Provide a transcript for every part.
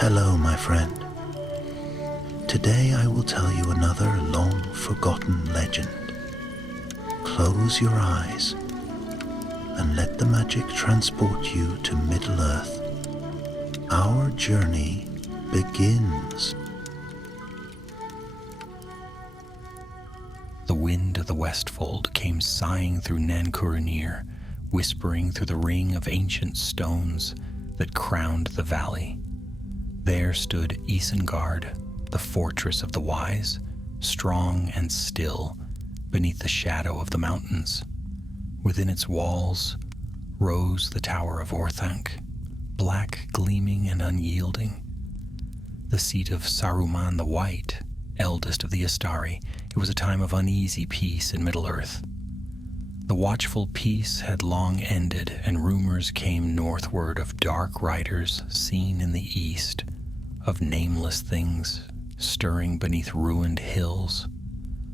Hello, my friend. Today I will tell you another long-forgotten legend. Close your eyes and let the magic transport you to Middle-earth. Our journey begins. The wind of the Westfold came sighing through Nankuranir, whispering through the ring of ancient stones that crowned the valley. There stood Isengard, the fortress of the wise, strong and still, beneath the shadow of the mountains. Within its walls rose the tower of Orthanc, black, gleaming, and unyielding. The seat of Saruman the White, eldest of the Astari. It was a time of uneasy peace in Middle-earth. The watchful peace had long ended, and rumors came northward of dark riders seen in the east, of nameless things stirring beneath ruined hills.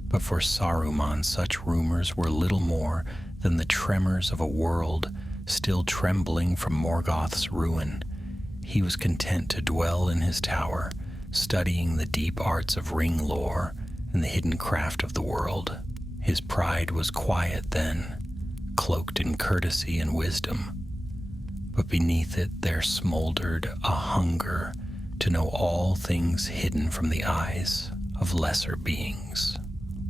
But for Saruman, such rumors were little more than the tremors of a world still trembling from Morgoth's ruin. He was content to dwell in his tower, studying the deep arts of ring lore and the hidden craft of the world. His pride was quiet then, cloaked in courtesy and wisdom. But beneath it there smoldered a hunger to know all things hidden from the eyes of lesser beings.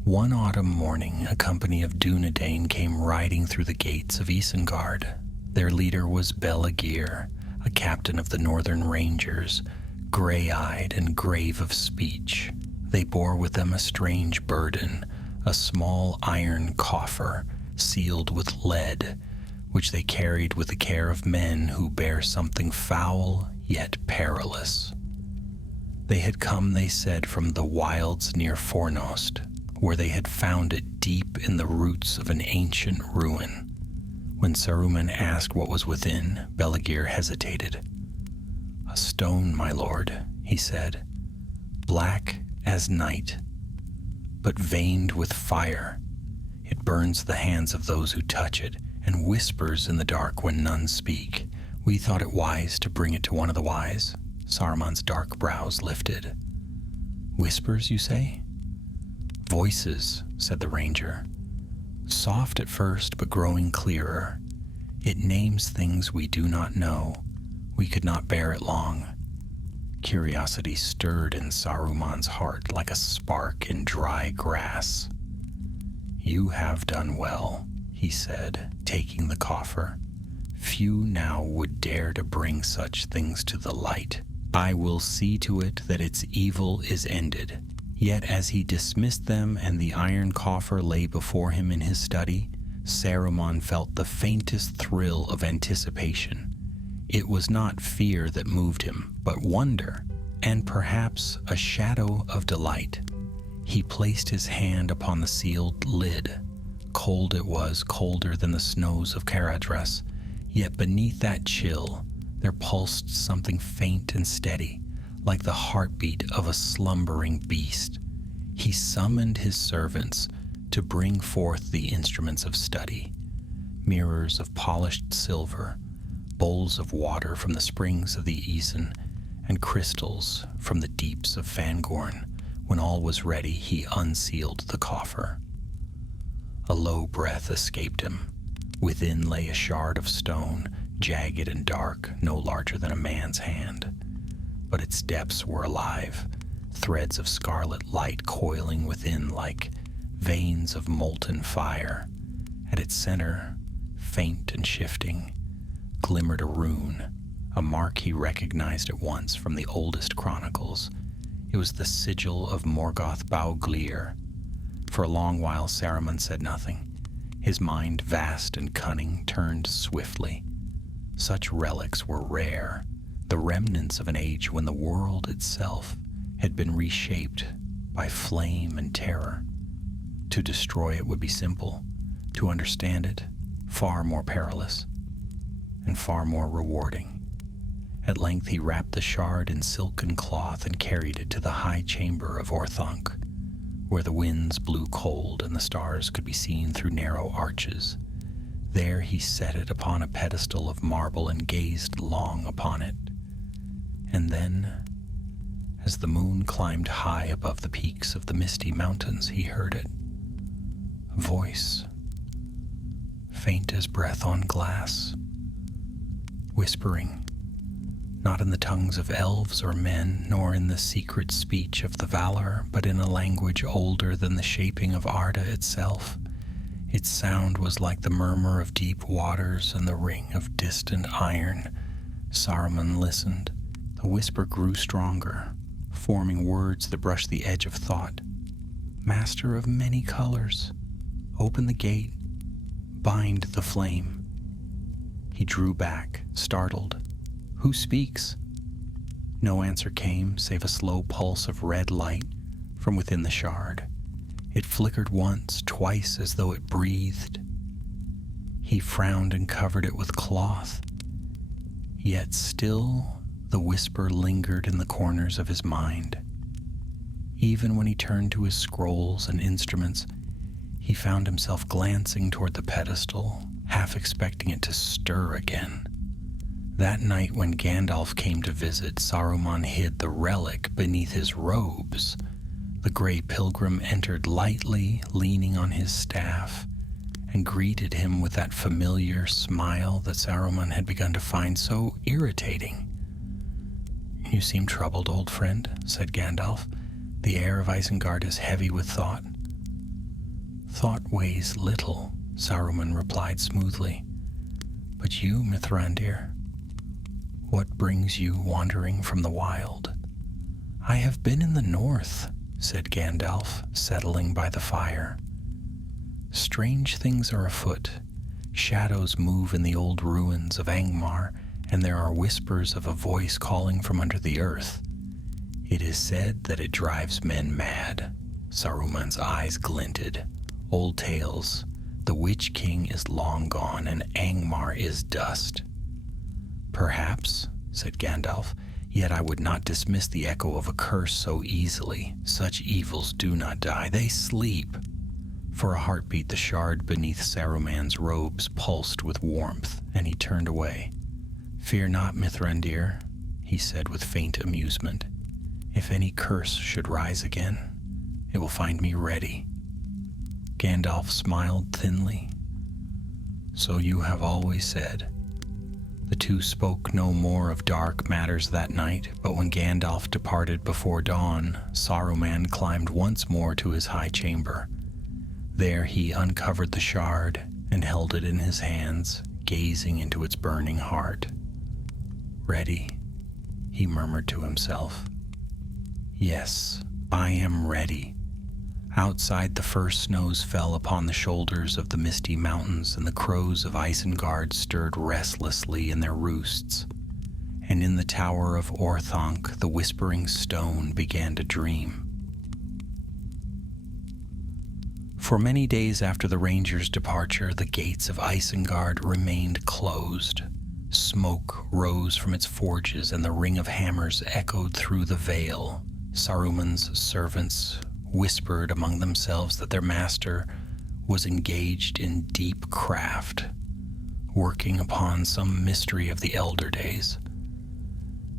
One autumn morning, a company of Dunedain came riding through the gates of Isengard. Their leader was Belagir, a captain of the Northern Rangers, gray-eyed and grave of speech. They bore with them a strange burden, a small iron coffer sealed with lead, which they carried with the care of men who bear something foul yet perilous. They had come, they said, from the wilds near Fornost, where they had found it deep in the roots of an ancient ruin. When Saruman asked what was within, Belagir hesitated. "A stone, my lord," he said, "black as night, but veined with fire. It burns the hands of those who touch it, and whispers in the dark when none speak. We thought it wise to bring it to one of the wise." Saruman's dark brows lifted. "Whispers, you say?" "Voices," said the ranger. "Soft at first, but growing clearer. It names things we do not know. We could not bear it long." Curiosity stirred in Saruman's heart like a spark in dry grass. "You have done well," he said, taking the coffer. "Few now would dare to bring such things to the light. I will see to it that its evil is ended." Yet as he dismissed them and the iron coffer lay before him in his study, Saruman felt the faintest thrill of anticipation. It was not fear that moved him, but wonder, and perhaps a shadow of delight. He placed his hand upon the sealed lid. Cold it was, colder than the snows of Caradhras, yet beneath that chill there pulsed something faint and steady, like the heartbeat of a slumbering beast. He summoned his servants to bring forth the instruments of study, mirrors of polished silver, bowls of water from the springs of the Isen, and crystals from the deeps of Fangorn. When all was ready, he unsealed the coffer. A low breath escaped him. Within lay a shard of stone, jagged and dark, no larger than a man's hand. But its depths were alive, threads of scarlet light coiling within like veins of molten fire. At its center, faint and shifting, glimmered a rune, a mark he recognized at once from the oldest chronicles. It was the sigil of Morgoth Bauglir. For a long while Saruman said nothing. His mind, vast and cunning, turned swiftly. Such relics were rare, the remnants of an age when the world itself had been reshaped by flame and terror. To destroy it would be simple. To understand it, far more perilous and far more rewarding. At length he wrapped the shard in silken cloth and carried it to the high chamber of Orthanc, where the winds blew cold and the stars could be seen through narrow arches. There he set it upon a pedestal of marble and gazed long upon it. And then, as the moon climbed high above the peaks of the misty mountains, he heard it. A voice, faint as breath on glass, whispering, not in the tongues of elves or men, nor in the secret speech of the Valar, but in a language older than the shaping of Arda itself. Its sound was like the murmur of deep waters and the ring of distant iron. Saruman listened. The whisper grew stronger, forming words that brushed the edge of thought. Master of many colors, open the gate, bind the flame. He drew back, startled. Who speaks? No answer came, save a slow pulse of red light from within the shard. It flickered once, twice, as though it breathed. He frowned and covered it with cloth. Yet still, the whisper lingered in the corners of his mind. Even when he turned to his scrolls and instruments, he found himself glancing toward the pedestal, half expecting it to stir again. That night when Gandalf came to visit, Saruman hid the relic beneath his robes. The gray pilgrim entered lightly, leaning on his staff, and greeted him with that familiar smile that Saruman had begun to find so irritating. You seem troubled, old friend, said Gandalf. The air of Isengard is heavy with thought. Thought weighs little, Saruman replied smoothly. But you, Mithrandir, what brings you wandering from the wild? I have been in the north, said Gandalf, settling by the fire. Strange things are afoot. Shadows move in the old ruins of Angmar, and there are whispers of a voice calling from under the earth. It is said that it drives men mad. Saruman's eyes glinted. Old tales. The Witch King is long gone, and Angmar is dust. Perhaps, said Gandalf, yet I would not dismiss the echo of a curse so easily. Such evils do not die, they sleep. For a heartbeat, the shard beneath Saruman's robes pulsed with warmth, and he turned away. Fear not, Mithrandir, he said with faint amusement. If any curse should rise again, it will find me ready. Gandalf smiled thinly. So you have always said. The two spoke no more of dark matters that night, but when Gandalf departed before dawn, Saruman climbed once more to his high chamber. There he uncovered the shard and held it in his hands, gazing into its burning heart. Ready, he murmured to himself. Yes, I am ready. Outside, the first snows fell upon the shoulders of the misty mountains, and the crows of Isengard stirred restlessly in their roosts. And in the tower of Orthanc, the whispering stone began to dream. For many days after the rangers' departure, the gates of Isengard remained closed. Smoke rose from its forges, and the ring of hammers echoed through the vale. Saruman's servants whispered among themselves that their master was engaged in deep craft, working upon some mystery of the elder days.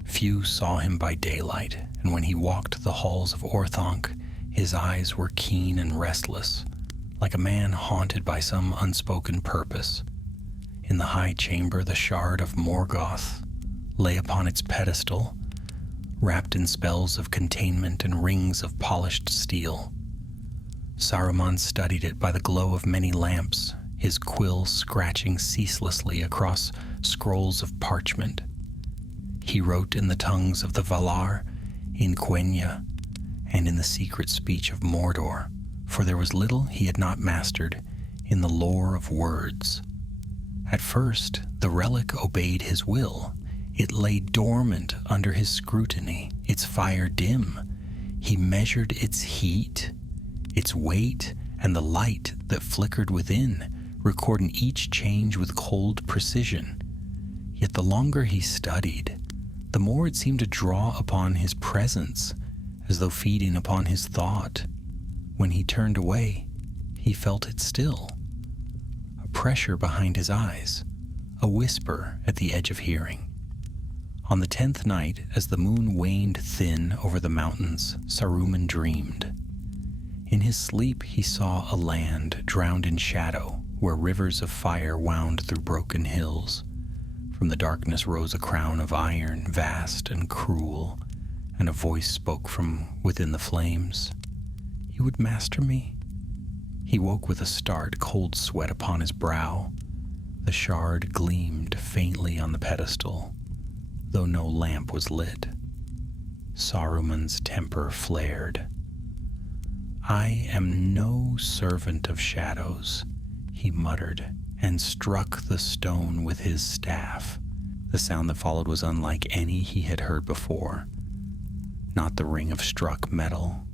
Few saw him by daylight, and when he walked the halls of Orthanc, his eyes were keen and restless, like a man haunted by some unspoken purpose. In the high chamber, the shard of Morgoth lay upon its pedestal, wrapped in spells of containment and rings of polished steel. Saruman studied it by the glow of many lamps, his quill scratching ceaselessly across scrolls of parchment. He wrote in the tongues of the Valar, in Quenya, and in the secret speech of Mordor, for there was little he had not mastered in the lore of words. At first, the relic obeyed his will. It lay dormant under his scrutiny, its fire dim. He measured its heat, its weight, and the light that flickered within, recording each change with cold precision. Yet the longer he studied, the more it seemed to draw upon his presence, as though feeding upon his thought. When he turned away, he felt it still. A pressure behind his eyes, a whisper at the edge of hearing. On the 10th night, as the moon waned thin over the mountains, Saruman dreamed. In his sleep he saw a land drowned in shadow, where rivers of fire wound through broken hills. From the darkness rose a crown of iron, vast and cruel, and a voice spoke from within the flames. "You would master me?" He woke with a start, cold sweat upon his brow. The shard gleamed faintly on the pedestal, though no lamp was lit. Saruman's temper flared. "I am no servant of shadows," he muttered, and struck the stone with his staff. The sound that followed was unlike any he had heard before. Not the ring of struck metal,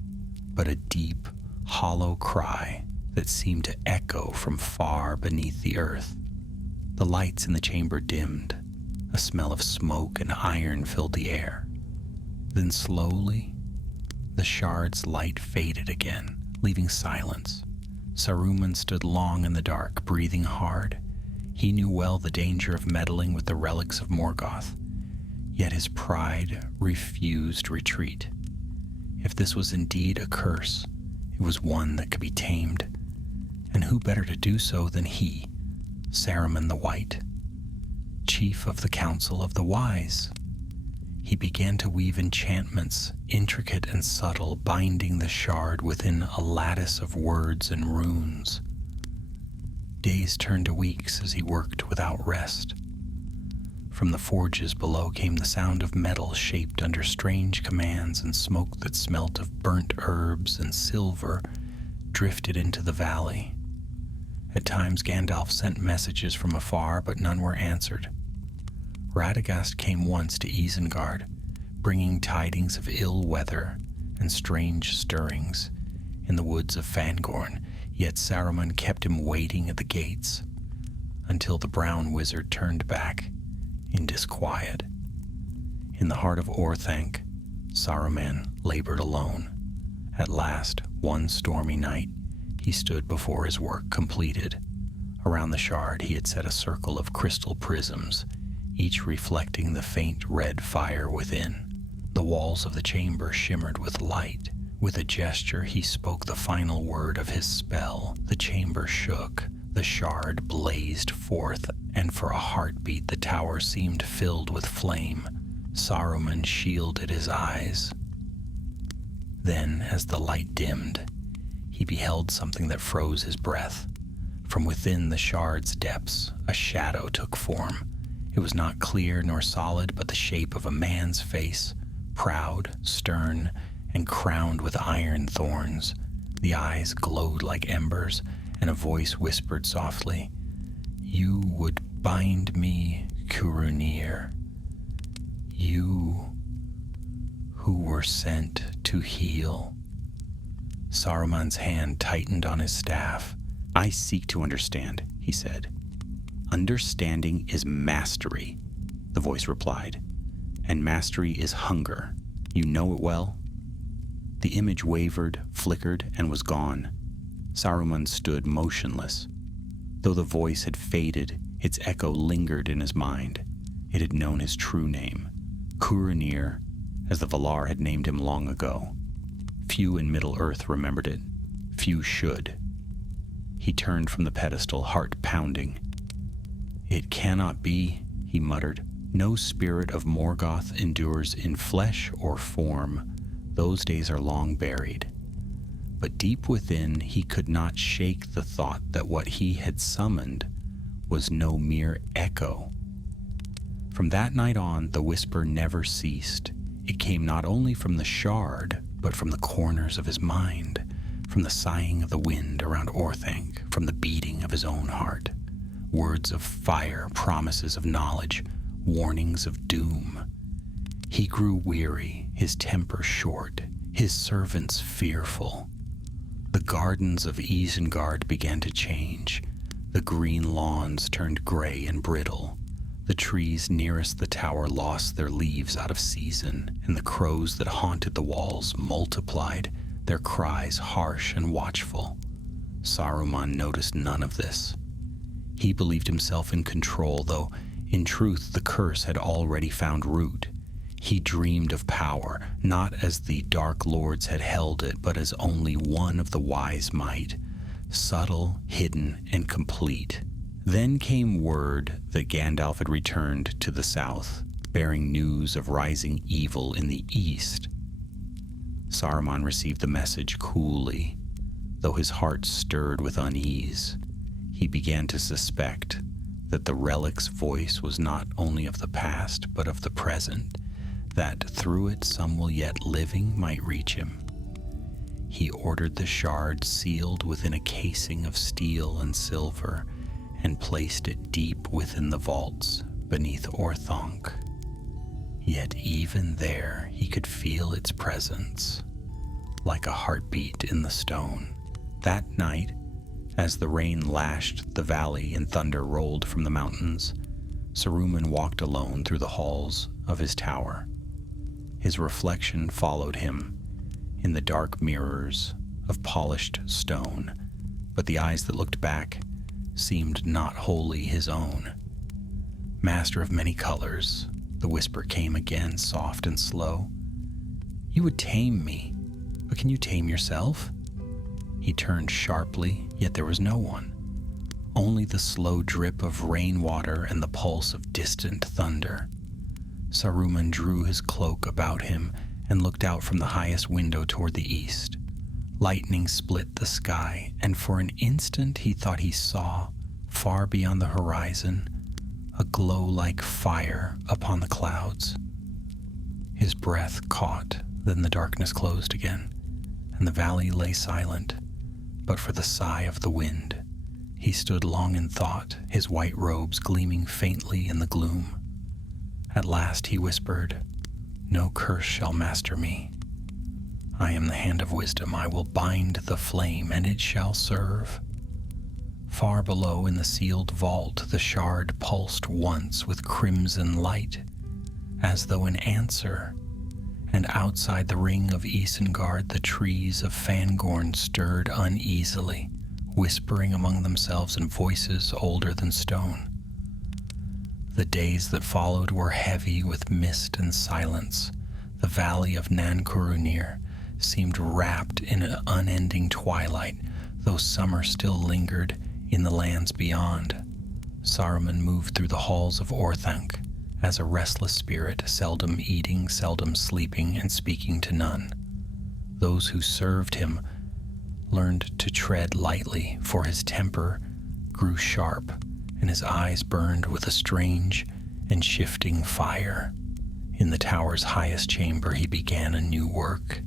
but a deep, hollow cry that seemed to echo from far beneath the earth. The lights in the chamber dimmed. A smell of smoke and iron filled the air. Then slowly, the shard's light faded again, leaving silence. Saruman stood long in the dark, breathing hard. He knew well the danger of meddling with the relics of Morgoth, yet his pride refused retreat. If this was indeed a curse, it was one that could be tamed. And who better to do so than he, Saruman the White, chief of the Council of the Wise? He began to weave enchantments, intricate and subtle, binding the shard within a lattice of words and runes. Days turned to weeks as he worked without rest. From the forges below came the sound of metal shaped under strange commands, and smoke that smelt of burnt herbs and silver drifted into the valley. At times Gandalf sent messages from afar, but none were answered. Radagast came once to Isengard, bringing tidings of ill weather and strange stirrings in the woods of Fangorn, yet Saruman kept him waiting at the gates until the brown wizard turned back in disquiet. In the heart of Orthanc, Saruman labored alone. At last, one stormy night, he stood before his work completed. Around the shard he had set a circle of crystal prisms, each reflecting the faint red fire within. The walls of the chamber shimmered with light. With a gesture he spoke the final word of his spell. The chamber shook, the shard blazed forth, and for a heartbeat the tower seemed filled with flame. Saruman shielded his eyes. Then, as the light dimmed, he beheld something that froze his breath. From within the shard's depths, a shadow took form. It was not clear nor solid, but the shape of a man's face, proud, stern, and crowned with iron thorns. The eyes glowed like embers, and a voice whispered softly, "You would bind me, Curunir. You who were sent to heal." Saruman's hand tightened on his staff. "I seek to understand," he said. "Understanding is mastery," the voice replied, "and mastery is hunger. You know it well." The image wavered, flickered, and was gone. Saruman stood motionless. Though the voice had faded, its echo lingered in his mind. It had known his true name, Curunir, as the Valar had named him long ago. Few in Middle-earth remembered it. Few should. He turned from the pedestal, heart pounding. "It cannot be," he muttered. "No spirit of Morgoth endures in flesh or form. Those days are long buried." But deep within he could not shake the thought that what he had summoned was no mere echo. From that night on, the whisper never ceased. It came not only from the shard, but from the corners of his mind, from the sighing of the wind around Orthanc, from the beating of his own heart. Words of fire, promises of knowledge, warnings of doom. He grew weary, his temper short, his servants fearful. The gardens of Isengard began to change. The green lawns turned gray and brittle. The trees nearest the tower lost their leaves out of season, and the crows that haunted the walls multiplied, their cries harsh and watchful. Saruman noticed none of this. He believed himself in control, though In truth, the curse had already found root. He dreamed of power, not as the Dark Lords had held it, but as only one of the wise might, subtle, hidden, and complete. Then came word that Gandalf had returned to the south, bearing news of rising evil in the east. Saruman received the message coolly, though his heart stirred with unease. He began to suspect that the relic's voice was not only of the past, but of the present, that through it some will yet living might reach him. He ordered the shard sealed within a casing of steel and silver, and placed it deep within the vaults beneath Orthanc. Yet even there he could feel its presence, like a heartbeat in the stone. That night, as the rain lashed the valley and thunder rolled from the mountains, Saruman walked alone through the halls of his tower. His reflection followed him in the dark mirrors of polished stone, but the eyes that looked back seemed not wholly his own. Master of many colors, the whisper came again, soft and slow. You would tame me, but can you tame yourself? He turned sharply, yet there was no one. Only the slow drip of rainwater and the pulse of distant thunder. Saruman drew his cloak about him and looked out from the highest window toward the east. Lightning split the sky, and for an instant he thought he saw, far beyond the horizon, a glow like fire upon the clouds. His breath caught, then the darkness closed again, and the valley lay silent, but for the sigh of the wind. He stood long in thought, his white robes gleaming faintly in the gloom. At last he whispered, "No curse shall master me. I am the hand of wisdom. I will bind the flame, and it shall serve." Far below in the sealed vault, the shard pulsed once with crimson light, as though in answer, and outside the ring of Isengard the trees of Fangorn stirred uneasily, whispering among themselves in voices older than stone. The days that followed were heavy with mist and silence. The valley of Nan Curunir seemed wrapped in an unending twilight, though summer still lingered in the lands beyond. Saruman moved through the halls of Orthanc as a restless spirit, seldom eating, seldom sleeping, and speaking to none. Those who served him learned to tread lightly, for his temper grew sharp, and his eyes burned with a strange and shifting fire. In the tower's highest chamber he began a new work.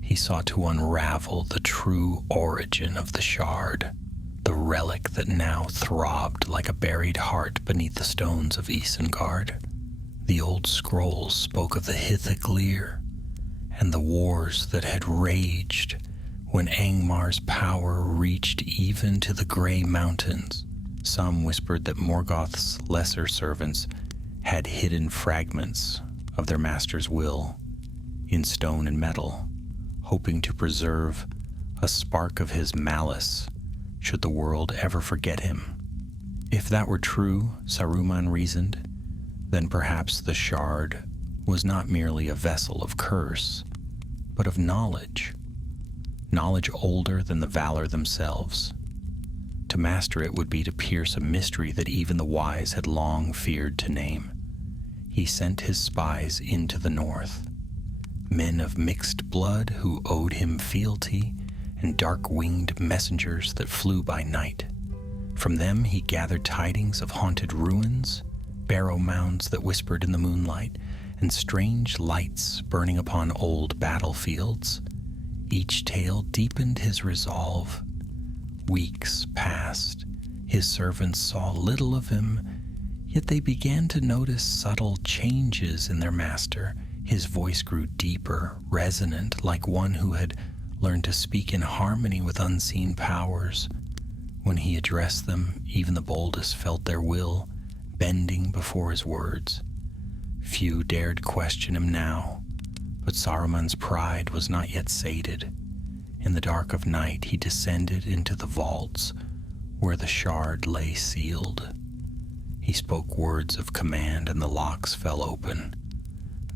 He sought to unravel the true origin of the shard, the relic that now throbbed like a buried heart beneath the stones of Isengard. The old scrolls spoke of the Hithic Lear and the wars that had raged when Angmar's power reached even to the Grey Mountains. Some whispered that Morgoth's lesser servants had hidden fragments of their master's will in stone and metal, hoping to preserve a spark of his malice should the world ever forget him. If that were true, Saruman reasoned, then perhaps the shard was not merely a vessel of curse, but of knowledge older than the Valor themselves. To master it would be to pierce a mystery that even the wise had long feared to name. He sent his spies into the north, men of mixed blood who owed him fealty, and dark-winged messengers that flew by night. From them he gathered tidings of haunted ruins, barrow mounds that whispered in the moonlight, and strange lights burning upon old battlefields. Each tale deepened his resolve. Weeks passed. His servants saw little of him, yet they began to notice subtle changes in their master. His voice grew deeper, resonant, like one who had learned to speak in harmony with unseen powers. When he addressed them, even the boldest felt their will bending before his words. Few dared question him now, but Saruman's pride was not yet sated. In the dark of night he descended into the vaults where the shard lay sealed. He spoke words of command, and the locks fell open.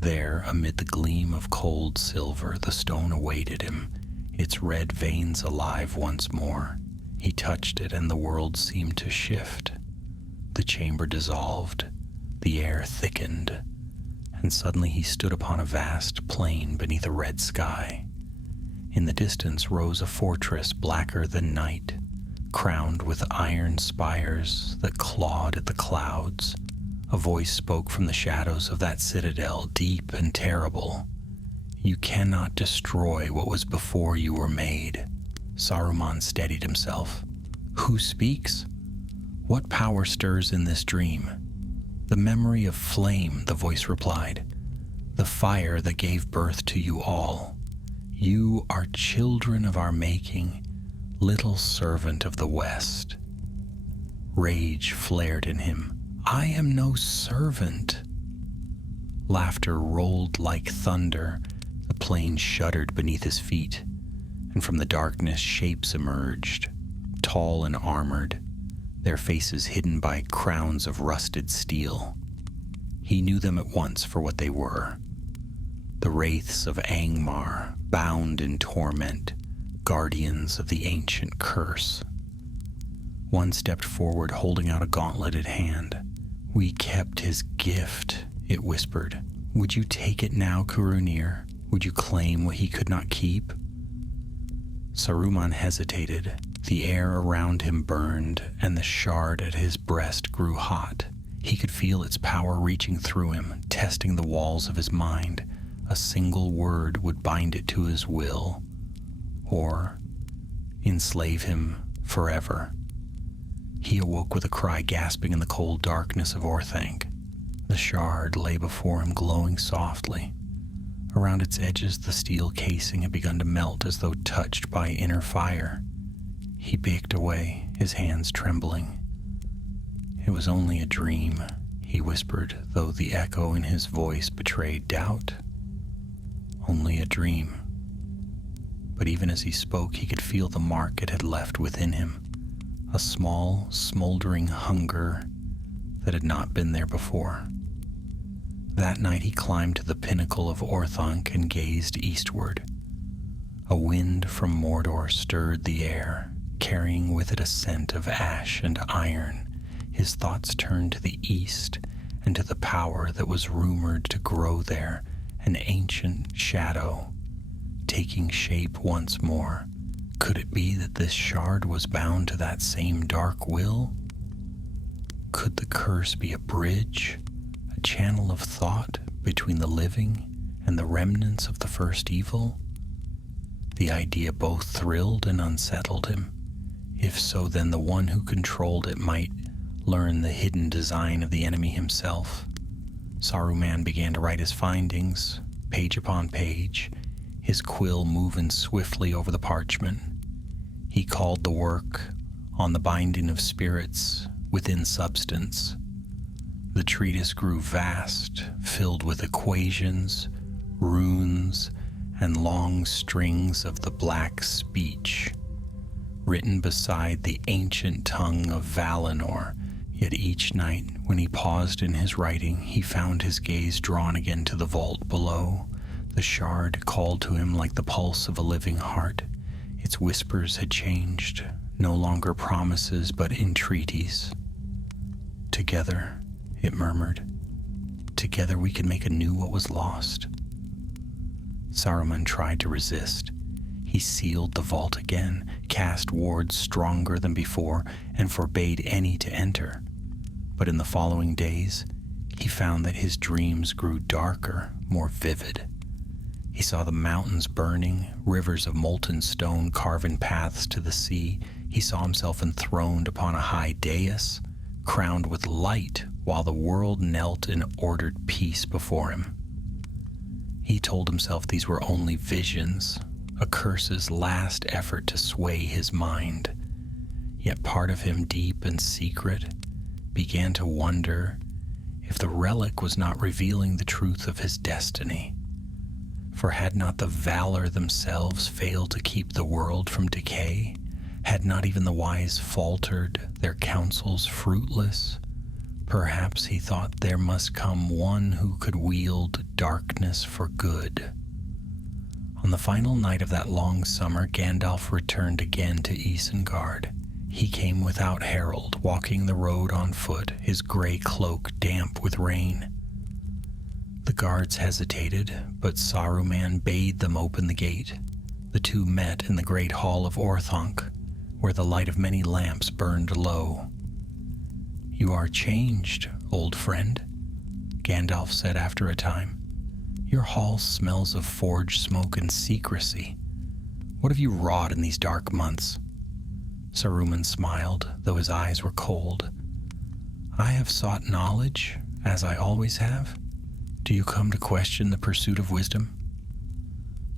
There, amid the gleam of cold silver, the stone awaited him, its red veins alive once more. He touched it, and the world seemed to shift. The chamber dissolved, the air thickened, and suddenly he stood upon a vast plain beneath a red sky. In the distance rose a fortress blacker than night, crowned with iron spires that clawed at the clouds. A voice spoke from the shadows of that citadel, deep and terrible. "You cannot destroy what was before you were made." Saruman steadied himself. "Who speaks? What power stirs in this dream?" "The memory of flame," the voice replied. "The fire that gave birth to you all. You are children of our making, little servant of the West." Rage flared in him. "I am no servant." Laughter rolled like thunder. The plain shuddered beneath his feet, and from the darkness shapes emerged, tall and armored, their faces hidden by crowns of rusted steel. He knew them at once for what they were. The wraiths of Angmar, bound in torment, guardians of the ancient curse. One stepped forward, holding out a gauntleted hand. "We kept his gift," it whispered. "Would you take it now, Kurunir? Would you claim what he could not keep?" Saruman hesitated. The air around him burned, and the shard at his breast grew hot. He could feel its power reaching through him, testing the walls of his mind. A single word would bind it to his will, or enslave him forever. He awoke with a cry, gasping in the cold darkness of Orthanc. The shard lay before him, glowing softly. Around its edges, the steel casing had begun to melt as though touched by inner fire. He backed away, his hands trembling. "It was only a dream," he whispered, though the echo in his voice betrayed doubt. "Only a dream." But even as he spoke, he could feel the mark it had left within him, a small, smoldering hunger that had not been there before. That night he climbed to the pinnacle of Orthanc and gazed eastward. A wind from Mordor stirred the air, carrying with it a scent of ash and iron. His thoughts turned to the east and to the power that was rumored to grow there, an ancient shadow, taking shape once more. Could it be that this shard was bound to that same dark will? Could the curse be a bridge, a channel of thought between the living and the remnants of the first evil? The idea both thrilled and unsettled him. If so, then the one who controlled it might learn the hidden design of the enemy himself. Saruman began to write his findings, page upon page, his quill moving swiftly over the parchment. He called the work "On the Binding of Spirits Within Substance." The treatise grew vast, filled with equations, runes, and long strings of the black speech, written beside the ancient tongue of Valinor. Yet each night, when he paused in his writing, he found his gaze drawn again to the vault below. The shard called to him like the pulse of a living heart. Its whispers had changed, no longer promises but entreaties. "Together," it murmured, "together we can make anew what was lost." Saruman tried to resist. He sealed the vault again, cast wards stronger than before, and forbade any to enter. But in the following days, he found that his dreams grew darker, more vivid. He saw the mountains burning, rivers of molten stone carving paths to the sea. He saw himself enthroned upon a high dais, crowned with light, while the world knelt in ordered peace before him. He told himself these were only visions, a curse's last effort to sway his mind. Yet part of him, deep and secret, began to wonder if the relic was not revealing the truth of his destiny. For had not the valor themselves failed to keep the world from decay? Had not even the wise faltered, their counsels fruitless? Perhaps he thought there must come one who could wield darkness for good. On the final night of that long summer, Gandalf returned again to Isengard. He came without herald, walking the road on foot, his gray cloak damp with rain. The guards hesitated, but Saruman bade them open the gate. The two met in the great hall of Orthanc, where the light of many lamps burned low. "You are changed, old friend," Gandalf said after a time. "Your hall smells of forge smoke and secrecy. What have you wrought in these dark months?" Saruman smiled, though his eyes were cold. "I have sought knowledge, as I always have. Do you come to question the pursuit of wisdom?"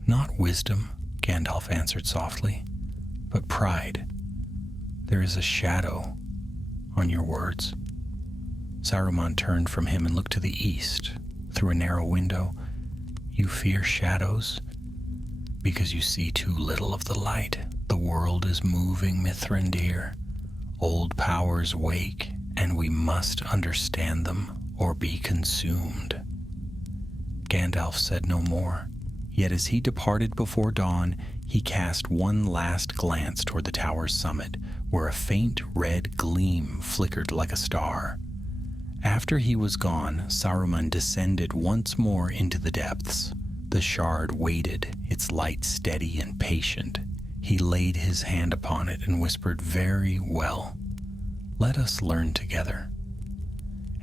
"Not wisdom," Gandalf answered softly, "but pride. There is a shadow on your words." Saruman turned from him and looked to the east, through a narrow window. "You fear shadows because you see too little of the light. The world is moving, Mithrandir. Old powers wake, and we must understand them or be consumed." Gandalf said no more, yet as he departed before dawn, he cast one last glance toward the tower's summit, where a faint red gleam flickered like a star. After he was gone, Saruman descended once more into the depths. The shard waited, its light steady and patient. He laid his hand upon it and whispered, "Very well. Let us learn together."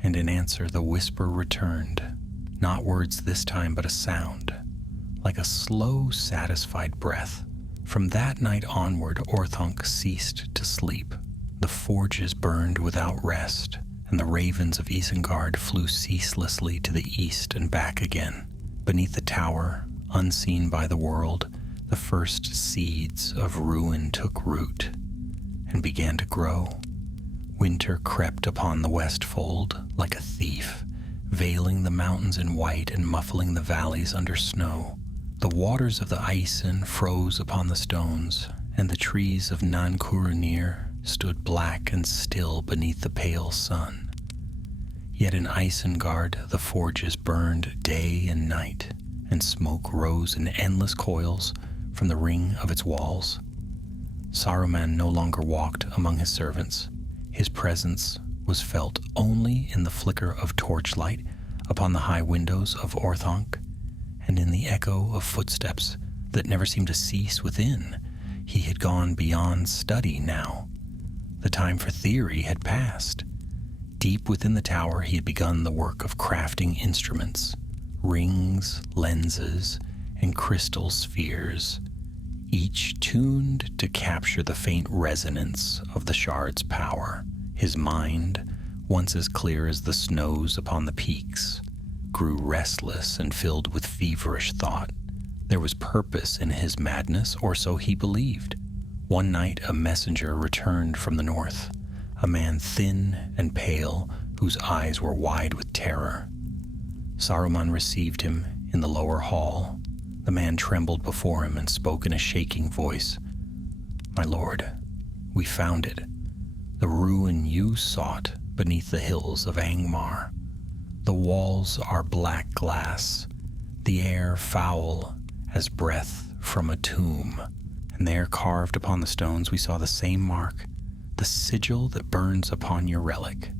And in answer, the whisper returned, not words this time, but a sound, like a slow, satisfied breath. From that night onward, Orthanc ceased to sleep. The forges burned without rest, and the ravens of Isengard flew ceaselessly to the east and back again. Beneath the tower, unseen by the world, the first seeds of ruin took root and began to grow. Winter crept upon the Westfold like a thief, veiling the mountains in white and muffling the valleys under snow. The waters of the Isen froze upon the stones, and the trees of Nancuranir stood black and still beneath the pale sun. Yet in Isengard the forges burned day and night, and smoke rose in endless coils from the ring of its walls. Saruman no longer walked among his servants. His presence was felt only in the flicker of torchlight upon the high windows of Orthanc, and in the echo of footsteps that never seemed to cease within. He had gone beyond study now. The time for theory had passed. Deep within the tower he had begun the work of crafting instruments, rings, lenses, and crystal spheres, each tuned to capture the faint resonance of the shard's power. His mind, once as clear as the snows upon the peaks, grew restless and filled with feverish thought. There was purpose in his madness, or so he believed. One night a messenger returned from the north, a man thin and pale, whose eyes were wide with terror. Saruman received him in the lower hall. The man trembled before him and spoke in a shaking voice. "My lord, we found it. The ruin you sought beneath the hills of Angmar. The walls are black glass, the air foul as breath from a tomb, and there carved upon the stones we saw the same mark, the sigil that burns upon your relic."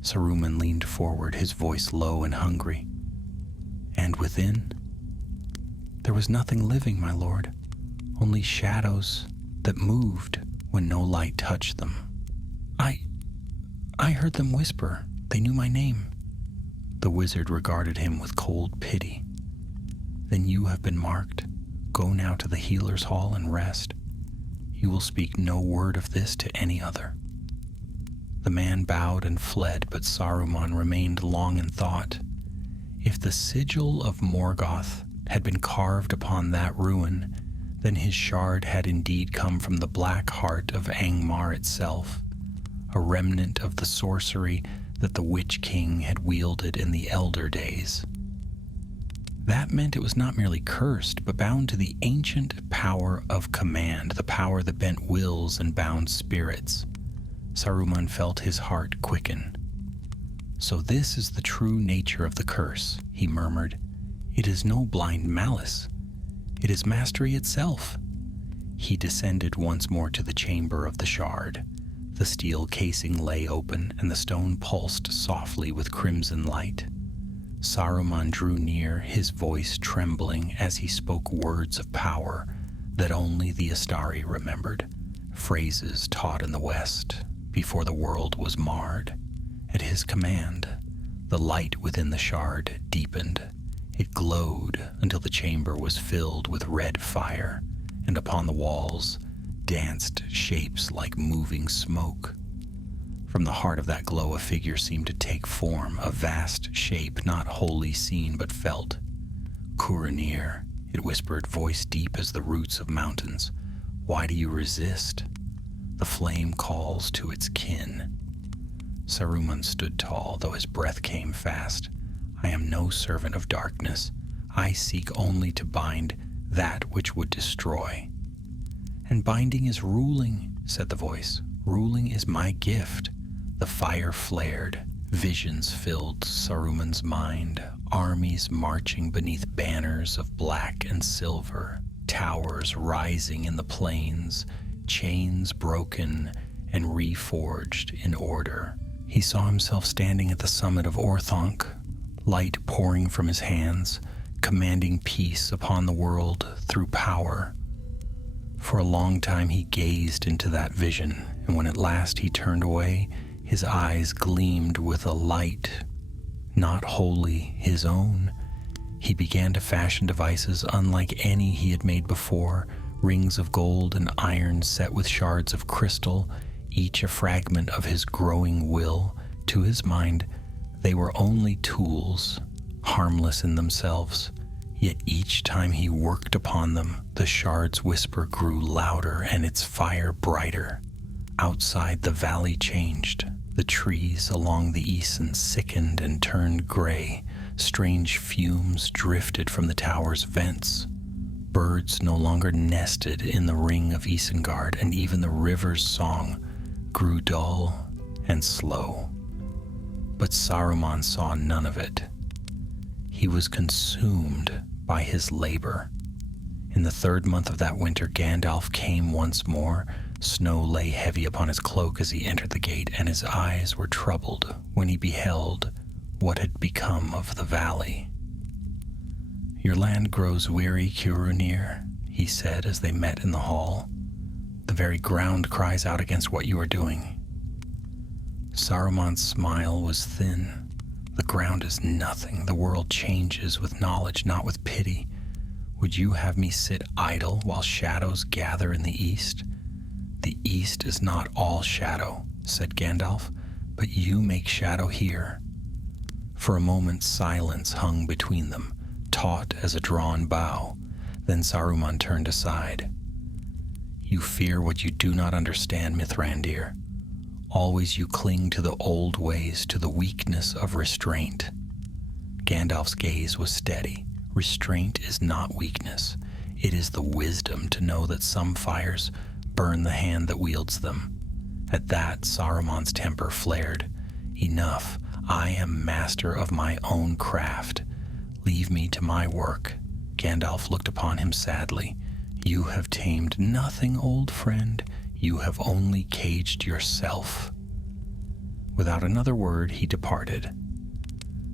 Saruman leaned forward, his voice low and hungry. "And within? There was nothing living, my lord, only shadows that moved when no light touched them. I heard them whisper. They knew my name." The wizard regarded him with cold pity. "Then you have been marked. Go now to the healer's hall and rest. You will speak no word of this to any other." The man bowed and fled, but Saruman remained long in thought. If the sigil of Morgoth had been carved upon that ruin, then his shard had indeed come from the black heart of Angmar itself, a remnant of the sorcery that the Witch King had wielded in the elder days. That meant it was not merely cursed, but bound to the ancient power of command, the power that bent wills and bound spirits. Saruman felt his heart quicken. "So this is the true nature of the curse," he murmured. "It is no blind malice. It is mastery itself." He descended once more to the chamber of the shard. The steel casing lay open, and the stone pulsed softly with crimson light. Saruman drew near, his voice trembling as he spoke words of power that only the Astari remembered, phrases taught in the West before the world was marred. At his command, the light within the shard deepened. It glowed until the chamber was filled with red fire, and upon the walls danced shapes like moving smoke. From the heart of that glow, a figure seemed to take form, a vast shape not wholly seen but felt. "Kuranir," it whispered, voice deep as the roots of mountains. "Why do you resist? The flame calls to its kin." Saruman stood tall, though his breath came fast. "I am no servant of darkness. I seek only to bind that which would destroy." "And binding is ruling," said the voice. "Ruling is my gift." The fire flared. Visions filled Saruman's mind. Armies marching beneath banners of black and silver. Towers rising in the plains. Chains broken and reforged in order. He saw himself standing at the summit of Orthanc, light pouring from his hands, commanding peace upon the world through power. For a long time he gazed into that vision, and when at last he turned away, his eyes gleamed with a light not wholly his own. He began to fashion devices unlike any he had made before, rings of gold and iron set with shards of crystal, each a fragment of his growing will. To his mind, they were only tools, harmless in themselves. Yet each time he worked upon them, the shard's whisper grew louder and its fire brighter. Outside, the valley changed. The trees along the Isen sickened and turned gray. Strange fumes drifted from the tower's vents. Birds no longer nested in the ring of Isengard, and even the river's song grew dull and slow. But Saruman saw none of it. He was consumed by his labor. In the 3rd month of that winter, Gandalf came once more. Snow lay heavy upon his cloak as he entered the gate, and his eyes were troubled when he beheld what had become of the valley. "Your land grows weary, Curunir," he said as they met in the hall. "The very ground cries out against what you are doing." Saruman's smile was thin. "The ground is nothing. The world changes with knowledge, not with pity. Would you have me sit idle while shadows gather in the east?" "The east is not all shadow," said Gandalf, "but you make shadow here." For a moment silence hung between them, taut as a drawn bow. Then Saruman turned aside. "You fear what you do not understand, Mithrandir. Always you cling to the old ways, to the weakness of restraint." Gandalf's gaze was steady. Restraint is not weakness. It is the wisdom to know that some fires burn the hand that wields them. At that, Saruman's temper flared. "Enough. I am master of my own craft. Leave me to my work." Gandalf looked upon him sadly. "You have tamed nothing, old friend. You have only caged yourself." Without another word, he departed.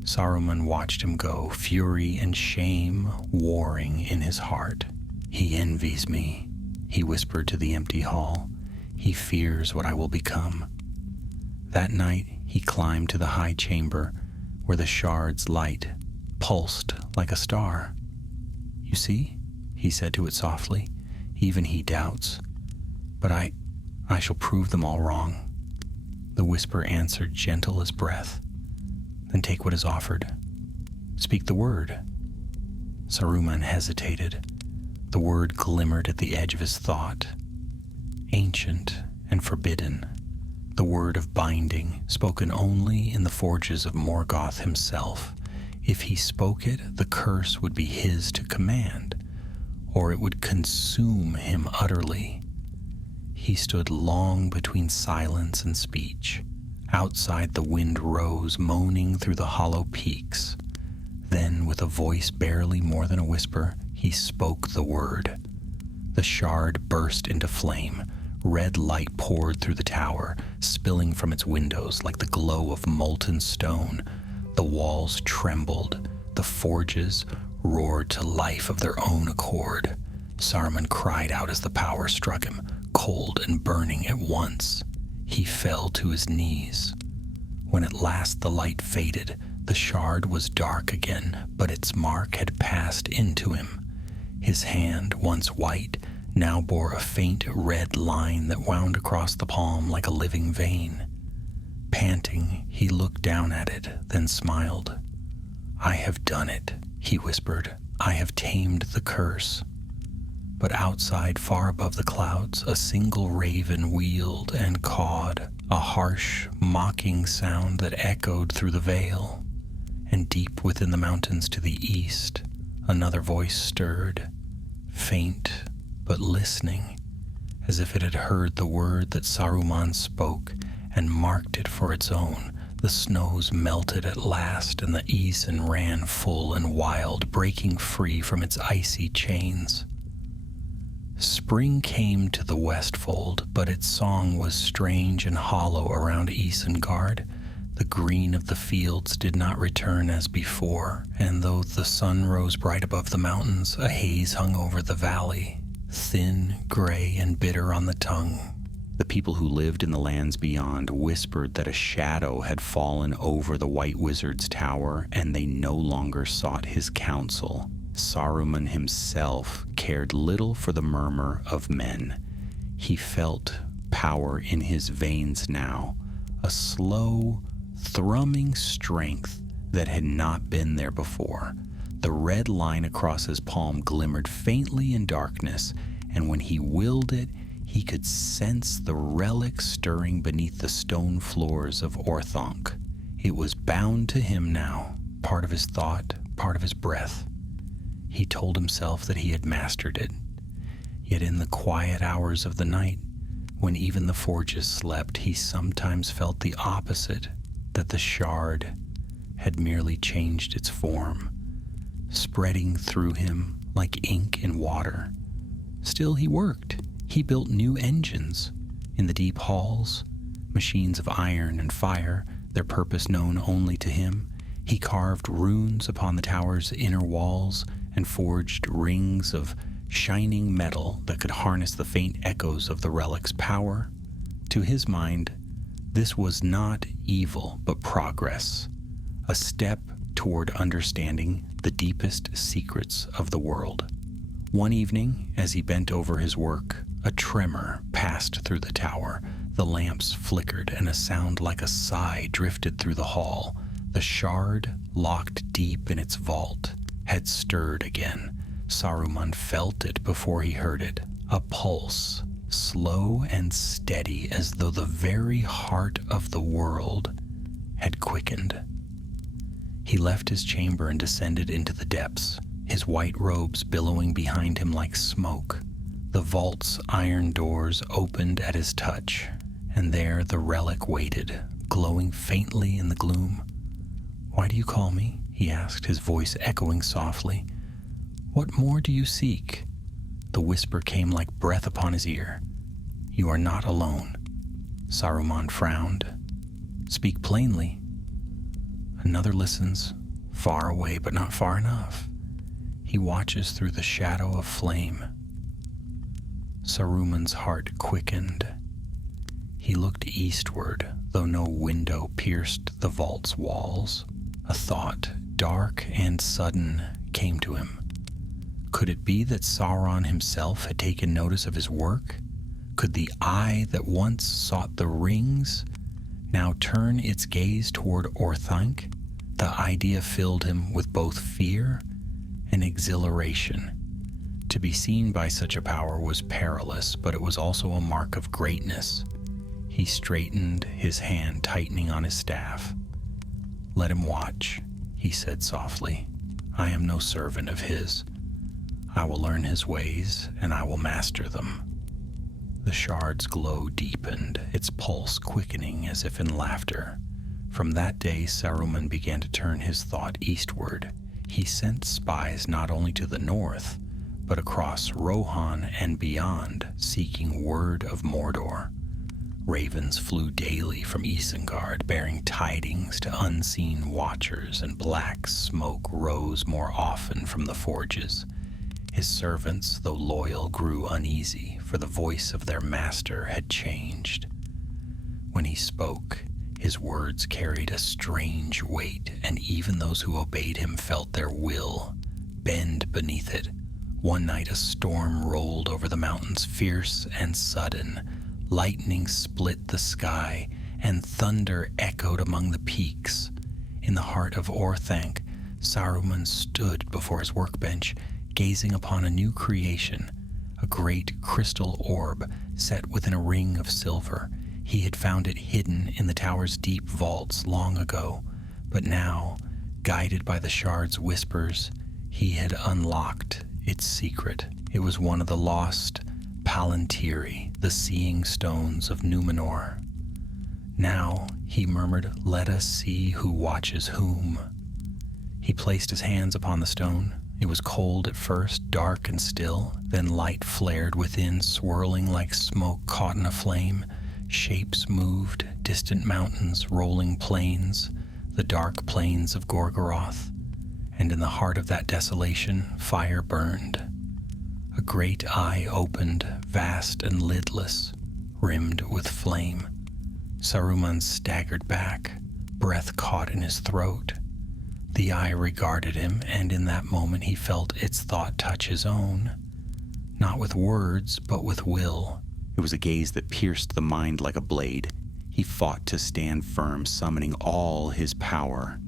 Saruman watched him go, fury and shame warring in his heart. "He envies me," he whispered to the empty hall. "He fears what I will become." That night he climbed to the high chamber where the shard's light pulsed like a star. "You see," he said to it softly, "even he doubts. But I shall prove them all wrong." The whisper answered, gentle as breath. "Then take what is offered. Speak the word." Saruman hesitated. The word glimmered at the edge of his thought. Ancient and forbidden. The word of binding, spoken only in the forges of Morgoth himself. If he spoke it, the curse would be his to command, or it would consume him utterly. He stood long between silence and speech. Outside, the wind rose, moaning through the hollow peaks. Then, with a voice barely more than a whisper, he spoke the word. The shard burst into flame. Red light poured through the tower, spilling from its windows like the glow of molten stone. The walls trembled. The forges roared to life of their own accord. Saruman cried out as the power struck him, cold and burning at once. He fell to his knees. When at last the light faded, the shard was dark again, but its mark had passed into him. His hand, once white, now bore a faint red line that wound across the palm like a living vein. Panting, he looked down at it, then smiled. "I have done it," he whispered. "I have tamed the curse." But outside, far above the clouds, a single raven wheeled and cawed, a harsh, mocking sound that echoed through the vale. And deep within the mountains to the east, another voice stirred, faint but listening, as if it had heard the word that Saruman spoke and marked it for its own. The snows melted at last, and the Isen ran full and wild, breaking free from its icy chains. Spring came to the Westfold, but its song was strange and hollow around Isengard. The green of the fields did not return as before, and though the sun rose bright above the mountains, a haze hung over the valley, thin, gray, and bitter on the tongue. The people who lived in the lands beyond whispered that a shadow had fallen over the White Wizard's tower, and they no longer sought his counsel. Saruman himself cared little for the murmur of men. He felt power in his veins now, a slow, thrumming strength that had not been there before. The red line across his palm glimmered faintly in darkness, and when he willed it, he could sense the relic stirring beneath the stone floors of Orthanc. It was bound to him now, part of his thought, part of his breath. He told himself that he had mastered it. Yet in the quiet hours of the night, when even the forges slept, he sometimes felt the opposite, that the shard had merely changed its form, spreading through him like ink in water. Still he worked. He built new engines in the deep halls, machines of iron and fire, their purpose known only to him. He carved runes upon the tower's inner walls and forged rings of shining metal that could harness the faint echoes of the relic's power. To his mind, this was not evil, but progress, a step toward understanding the deepest secrets of the world. One evening, as he bent over his work, a tremor passed through the tower. The lamps flickered, and a sound like a sigh drifted through the hall. The shard, locked deep in its vault, had stirred again. Saruman felt it before he heard it, a pulse, slow and steady as though the very heart of the world had quickened. He left his chamber and descended into the depths, his white robes billowing behind him like smoke. The vault's iron doors opened at his touch, and there the relic waited, glowing faintly in the gloom. "Why do you call me?" he asked, his voice echoing softly. "What more do you seek?" The whisper came like breath upon his ear. "You are not alone." Saruman frowned. "Speak plainly." Another listens, far away but not far enough. He watches through the shadow of flame. Saruman's heart quickened. He looked eastward, though no window pierced the vault's walls. A thought, dark and sudden, came to him. Could it be that Sauron himself had taken notice of his work? Could the eye that once sought the rings now turn its gaze toward Orthanc? The idea filled him with both fear and exhilaration. To be seen by such a power was perilous, but it was also a mark of greatness. He straightened, his hand tightening on his staff. "Let him watch," he said softly. "I am no servant of his. I will learn his ways, and I will master them." The shard's glow deepened, its pulse quickening as if in laughter. From that day, Saruman began to turn his thought eastward. He sent spies not only to the north, but across Rohan and beyond, seeking word of Mordor. Ravens flew daily from Isengard, bearing tidings to unseen watchers, and black smoke rose more often from the forges. His servants, though loyal, grew uneasy, for the voice of their master had changed. When he spoke, his words carried a strange weight, and even those who obeyed him felt their will bend beneath it. One night a storm rolled over the mountains, fierce and sudden. Lightning split the sky, and thunder echoed among the peaks. In the heart of Orthanc, Saruman stood before his workbench, gazing upon a new creation, a great crystal orb set within a ring of silver. He had found it hidden in the tower's deep vaults long ago, but now, guided by the shard's whispers, he had unlocked its secret. It was one of the lost Palantiri, the seeing stones of Numenor. Now, he murmured, "Let us see who watches whom." He placed his hands upon the stone. It was cold at first, dark and still, then light flared within, swirling like smoke caught in a flame. Shapes moved, distant mountains, rolling plains, the dark plains of Gorgoroth. And in the heart of that desolation, fire burned. A great eye opened, vast and lidless, rimmed with flame. Saruman staggered back, breath caught in his throat. The eye regarded him, and in that moment he felt its thought touch his own, not with words, but with will. It was a gaze that pierced the mind like a blade. He fought to stand firm, summoning all his power.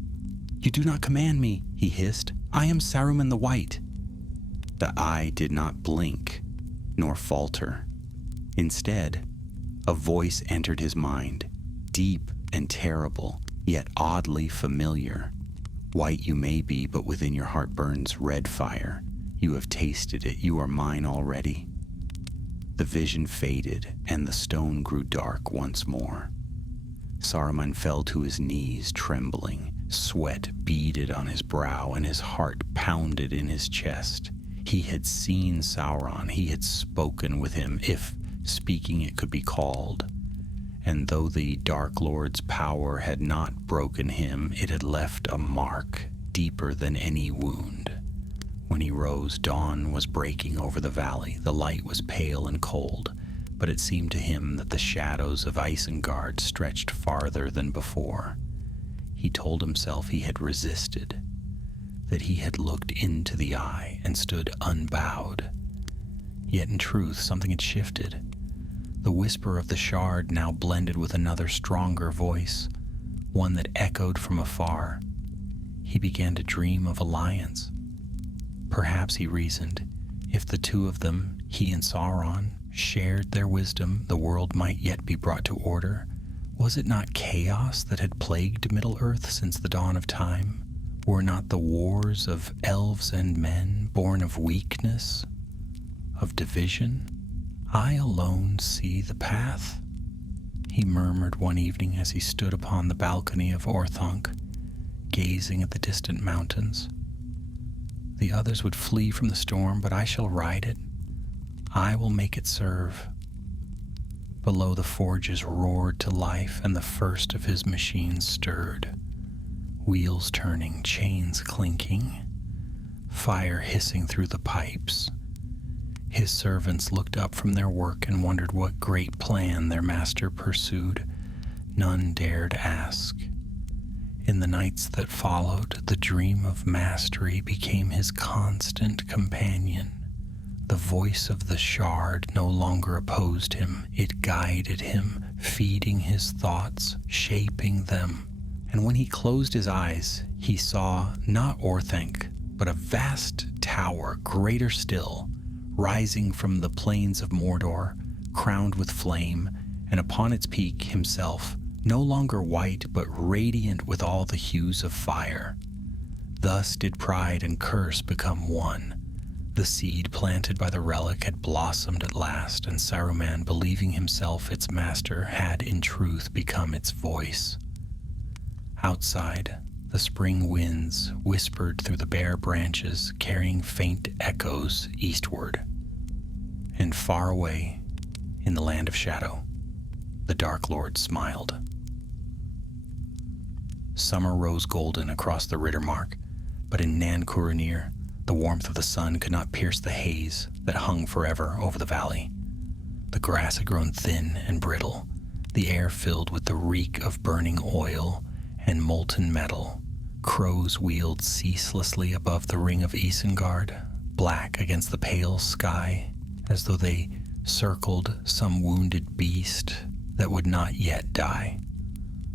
"You do not command me," he hissed. "I am Saruman the White." The eye did not blink, nor falter. Instead, a voice entered his mind, deep and terrible, yet oddly familiar. "White you may be, but within your heart burns red fire. You have tasted it. You are mine already." The vision faded, and the stone grew dark once more. Saruman fell to his knees, trembling. Sweat beaded on his brow, and his heart pounded in his chest. He had seen Sauron. He had spoken with him, if speaking it could be called. And though the Dark Lord's power had not broken him, it had left a mark deeper than any wound. When he rose, dawn was breaking over the valley. The light was pale and cold, but it seemed to him that the shadows of Isengard stretched farther than before. He told himself he had resisted, that he had looked into the eye and stood unbowed. Yet in truth, something had shifted. The whisper of the shard now blended with another stronger voice, one that echoed from afar. He began to dream of alliance. Perhaps, he reasoned, if the two of them, he and Sauron, shared their wisdom, the world might yet be brought to order. Was it not chaos that had plagued Middle-earth since the dawn of time? Were not the wars of elves and men born of weakness, of division? "I alone see the path," he murmured one evening as he stood upon the balcony of Orthanc, gazing at the distant mountains. "The others would flee from the storm, but I shall ride it. I will make it serve." Below, the forges roared to life, and the first of his machines stirred. Wheels turning, chains clinking, fire hissing through the pipes. His servants looked up from their work and wondered what great plan their master pursued. None dared ask. In the nights that followed, the dream of mastery became his constant companion. The voice of the shard no longer opposed him. It guided him, feeding his thoughts, shaping them. And when he closed his eyes, he saw not Orthanc, but a vast tower, greater still, rising from the plains of Mordor, crowned with flame, and upon its peak himself, no longer white, but radiant with all the hues of fire. Thus did pride and curse become one. The seed planted by the relic had blossomed at last, and Saruman, believing himself its master, had in truth become its voice. Outside, the spring winds whispered through the bare branches, carrying faint echoes eastward. And far away, in the land of shadow, the Dark Lord smiled. Summer rose golden across the Rittermark, but in Nan Kuranir, the warmth of the sun could not pierce the haze that hung forever over the valley. The grass had grown thin and brittle, the air filled with the reek of burning oil and molten metal. Crows wheeled ceaselessly above the ring of Isengard, black against the pale sky, as though they circled some wounded beast that would not yet die.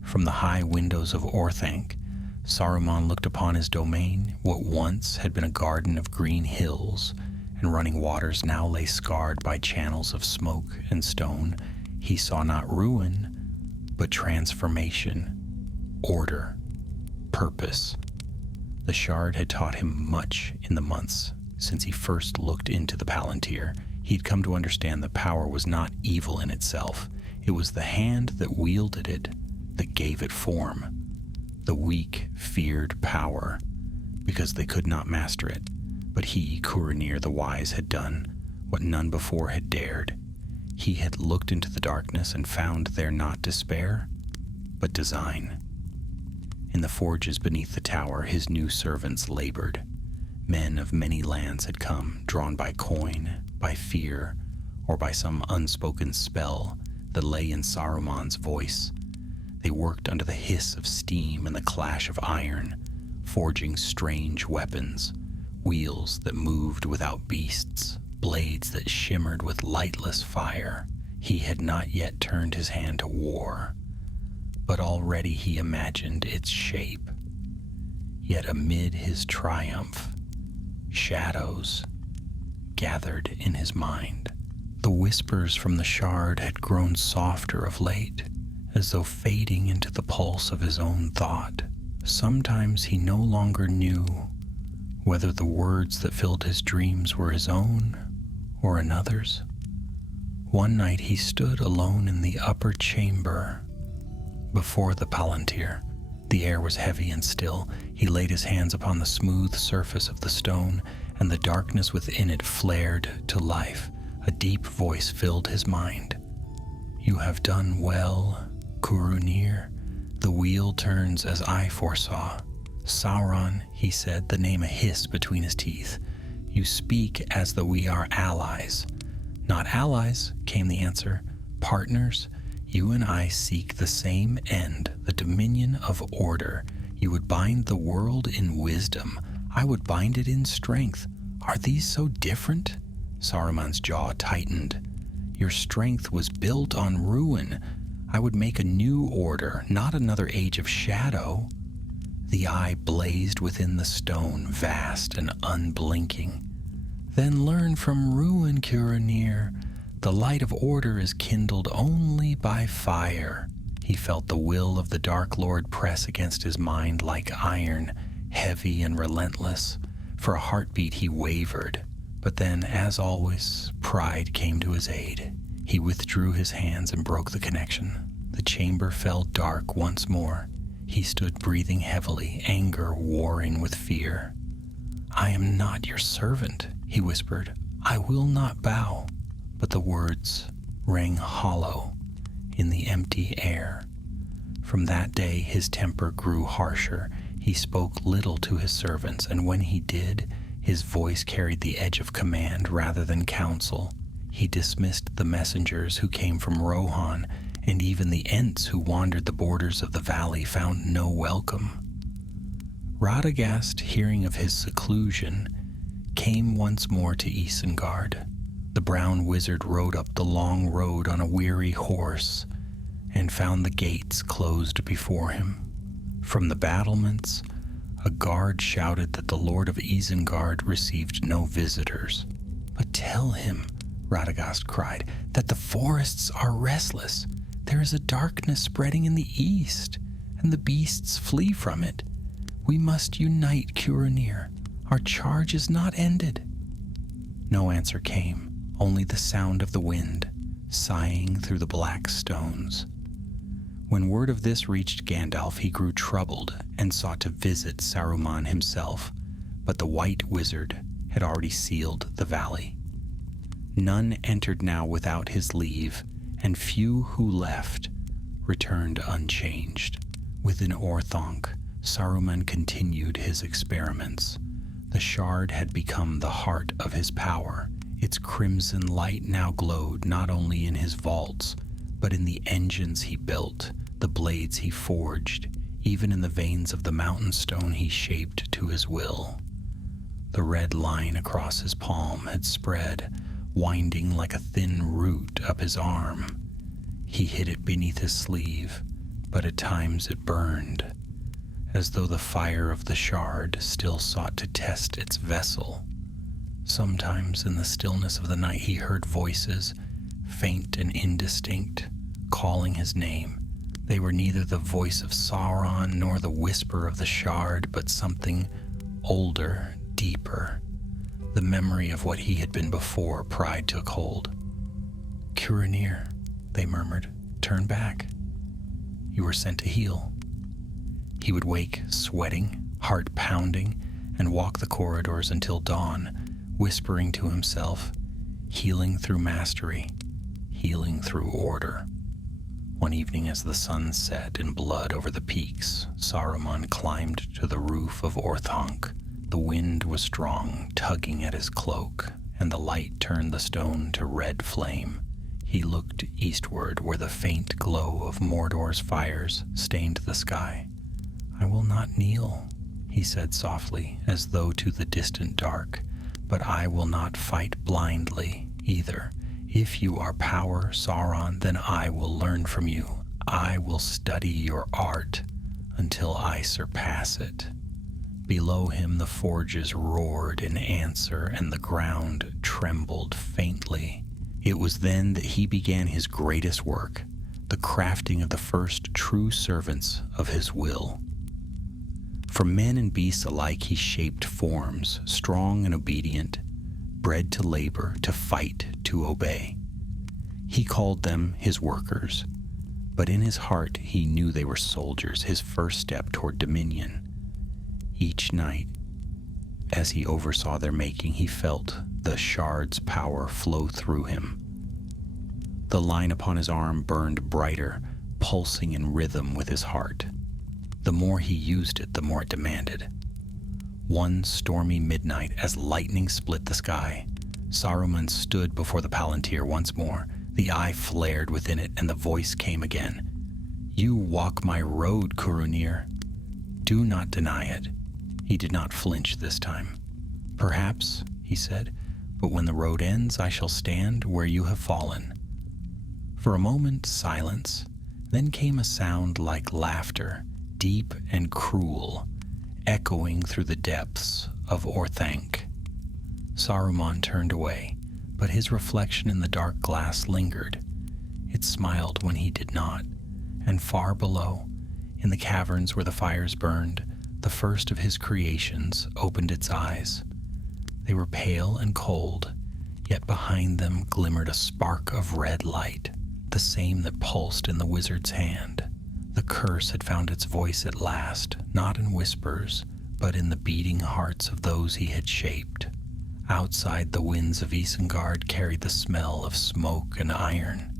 From the high windows of Orthanc, Saruman looked upon his domain, what once had been a garden of green hills and running waters now lay scarred by channels of smoke and stone. He saw not ruin, but transformation, order, purpose. The Shard had taught him much in the months since he first looked into the Palantir. He'd come to understand that power was not evil in itself. It was the hand that wielded it that gave it form. The weak feared power because they could not master it, but he, Kuranir the Wise, had done what none before had dared. He had looked into the darkness and found there not despair, but design. In the forges beneath the tower, his new servants labored. Men of many lands had come, drawn by coin, by fear, or by some unspoken spell that lay in Saruman's voice. They worked under the hiss of steam and the clash of iron, forging strange weapons, wheels that moved without beasts, blades that shimmered with lightless fire. He had not yet turned his hand to war, but already he imagined its shape. Yet amid his triumph, shadows gathered in his mind. The whispers from the Shard had grown softer of late, as though fading into the pulse of his own thought. Sometimes he no longer knew whether the words that filled his dreams were his own or another's. One night he stood alone in the upper chamber before the Palantir. The air was heavy and still. He laid his hands upon the smooth surface of the stone, and the darkness within it flared to life. A deep voice filled his mind. "You have done well, Kuranir. The wheel turns as I foresaw." "Sauron," he said, the name a hiss between his teeth. "You speak as though we are allies." "Not allies," came the answer. "Partners. You and I seek the same end, the dominion of order. You would bind the world in wisdom. I would bind it in strength. Are these so different?" Saruman's jaw tightened. "Your strength was built on ruin. I would make a new order, not another age of shadow." The eye blazed within the stone, vast and unblinking. "Then learn from ruin, Kuranir. The light of order is kindled only by fire." He felt the will of the Dark Lord press against his mind like iron, heavy and relentless. For a heartbeat he wavered, but then, as always, pride came to his aid. He withdrew his hands and broke the connection. The chamber fell dark once more. He stood breathing heavily, anger warring with fear. "I am not your servant," he whispered. "I will not bow." But the words rang hollow in the empty air. From that day his temper grew harsher. He spoke little to his servants, and when he did, his voice carried the edge of command rather than counsel. He dismissed the messengers who came from Rohan, and even the Ents who wandered the borders of the valley found no welcome. Radagast, hearing of his seclusion, came once more to Isengard. The brown wizard rode up the long road on a weary horse and found the gates closed before him. From the battlements, a guard shouted that the Lord of Isengard received no visitors. "But tell him," Radagast cried, "that the forests are restless. There is a darkness spreading in the east, and the beasts flee from it. We must unite, Kuranir. Our charge is not ended." No answer came, only the sound of the wind sighing through the black stones. When word of this reached Gandalf, he grew troubled and sought to visit Saruman himself, but the white wizard had already sealed the valley. None entered now without his leave, and few who left returned unchanged. Within Orthanc, Saruman continued his experiments. The shard had become the heart of his power. Its crimson light now glowed not only in his vaults, but in the engines he built, the blades he forged, even in the veins of the mountain stone he shaped to his will. The red line across his palm had spread, winding like a thin root up his arm. He hid it beneath his sleeve, but at times it burned, as though the fire of the shard still sought to test its vessel. Sometimes in the stillness of the night he heard voices, faint and indistinct, calling his name. They were neither the voice of Sauron nor the whisper of the shard, but something older, deeper. The memory of what he had been before pride took hold. "Curanir," they murmured, "turn back. You were sent to heal." He would wake, sweating, heart pounding, and walk the corridors until dawn, whispering to himself, healing through mastery, healing through order. One evening as the sun set in blood over the peaks, Saruman climbed to the roof of Orthanc. The wind was strong, tugging at his cloak, and the light turned the stone to red flame. He looked eastward where the faint glow of Mordor's fires stained the sky. "I will not kneel," he said softly, as though to the distant dark, "but I will not fight blindly either. If you are power, Sauron, then I will learn from you. I will study your art until I surpass it." Below him the forges roared in answer, and the ground trembled faintly. It was then that he began his greatest work, the crafting of the first true servants of his will. For men and beasts alike he shaped forms, strong and obedient, bred to labor, to fight, to obey. He called them his workers, but in his heart he knew they were soldiers, his first step toward dominion. Each night, as he oversaw their making, he felt the shard's power flow through him. The line upon his arm burned brighter, pulsing in rhythm with his heart. The more he used it, the more it demanded. One stormy midnight, as lightning split the sky, Saruman stood before the Palantir once more. The eye flared within it, and the voice came again. "You walk my road, Curanir. Do not deny it." He did not flinch this time. "Perhaps," he said, "but when the road ends, I shall stand where you have fallen." For a moment, silence. Then came a sound like laughter, deep and cruel, echoing through the depths of Orthanc. Saruman turned away, but his reflection in the dark glass lingered. It smiled when he did not, and far below, in the caverns where the fires burned, the first of his creations opened its eyes. They were pale and cold, yet behind them glimmered a spark of red light, the same that pulsed in the wizard's hand. The curse had found its voice at last, not in whispers, but in the beating hearts of those he had shaped. Outside, the winds of Isengard carried the smell of smoke and iron.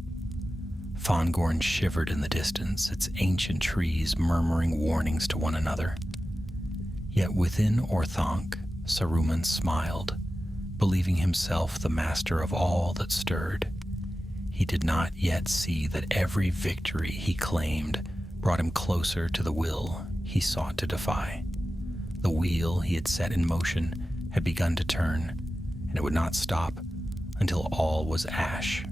Fangorn shivered in the distance, its ancient trees murmuring warnings to one another. Yet within Orthanc, Saruman smiled, believing himself the master of all that stirred. He did not yet see that every victory he claimed brought him closer to the will he sought to defy. The wheel he had set in motion had begun to turn, and it would not stop until all was ash.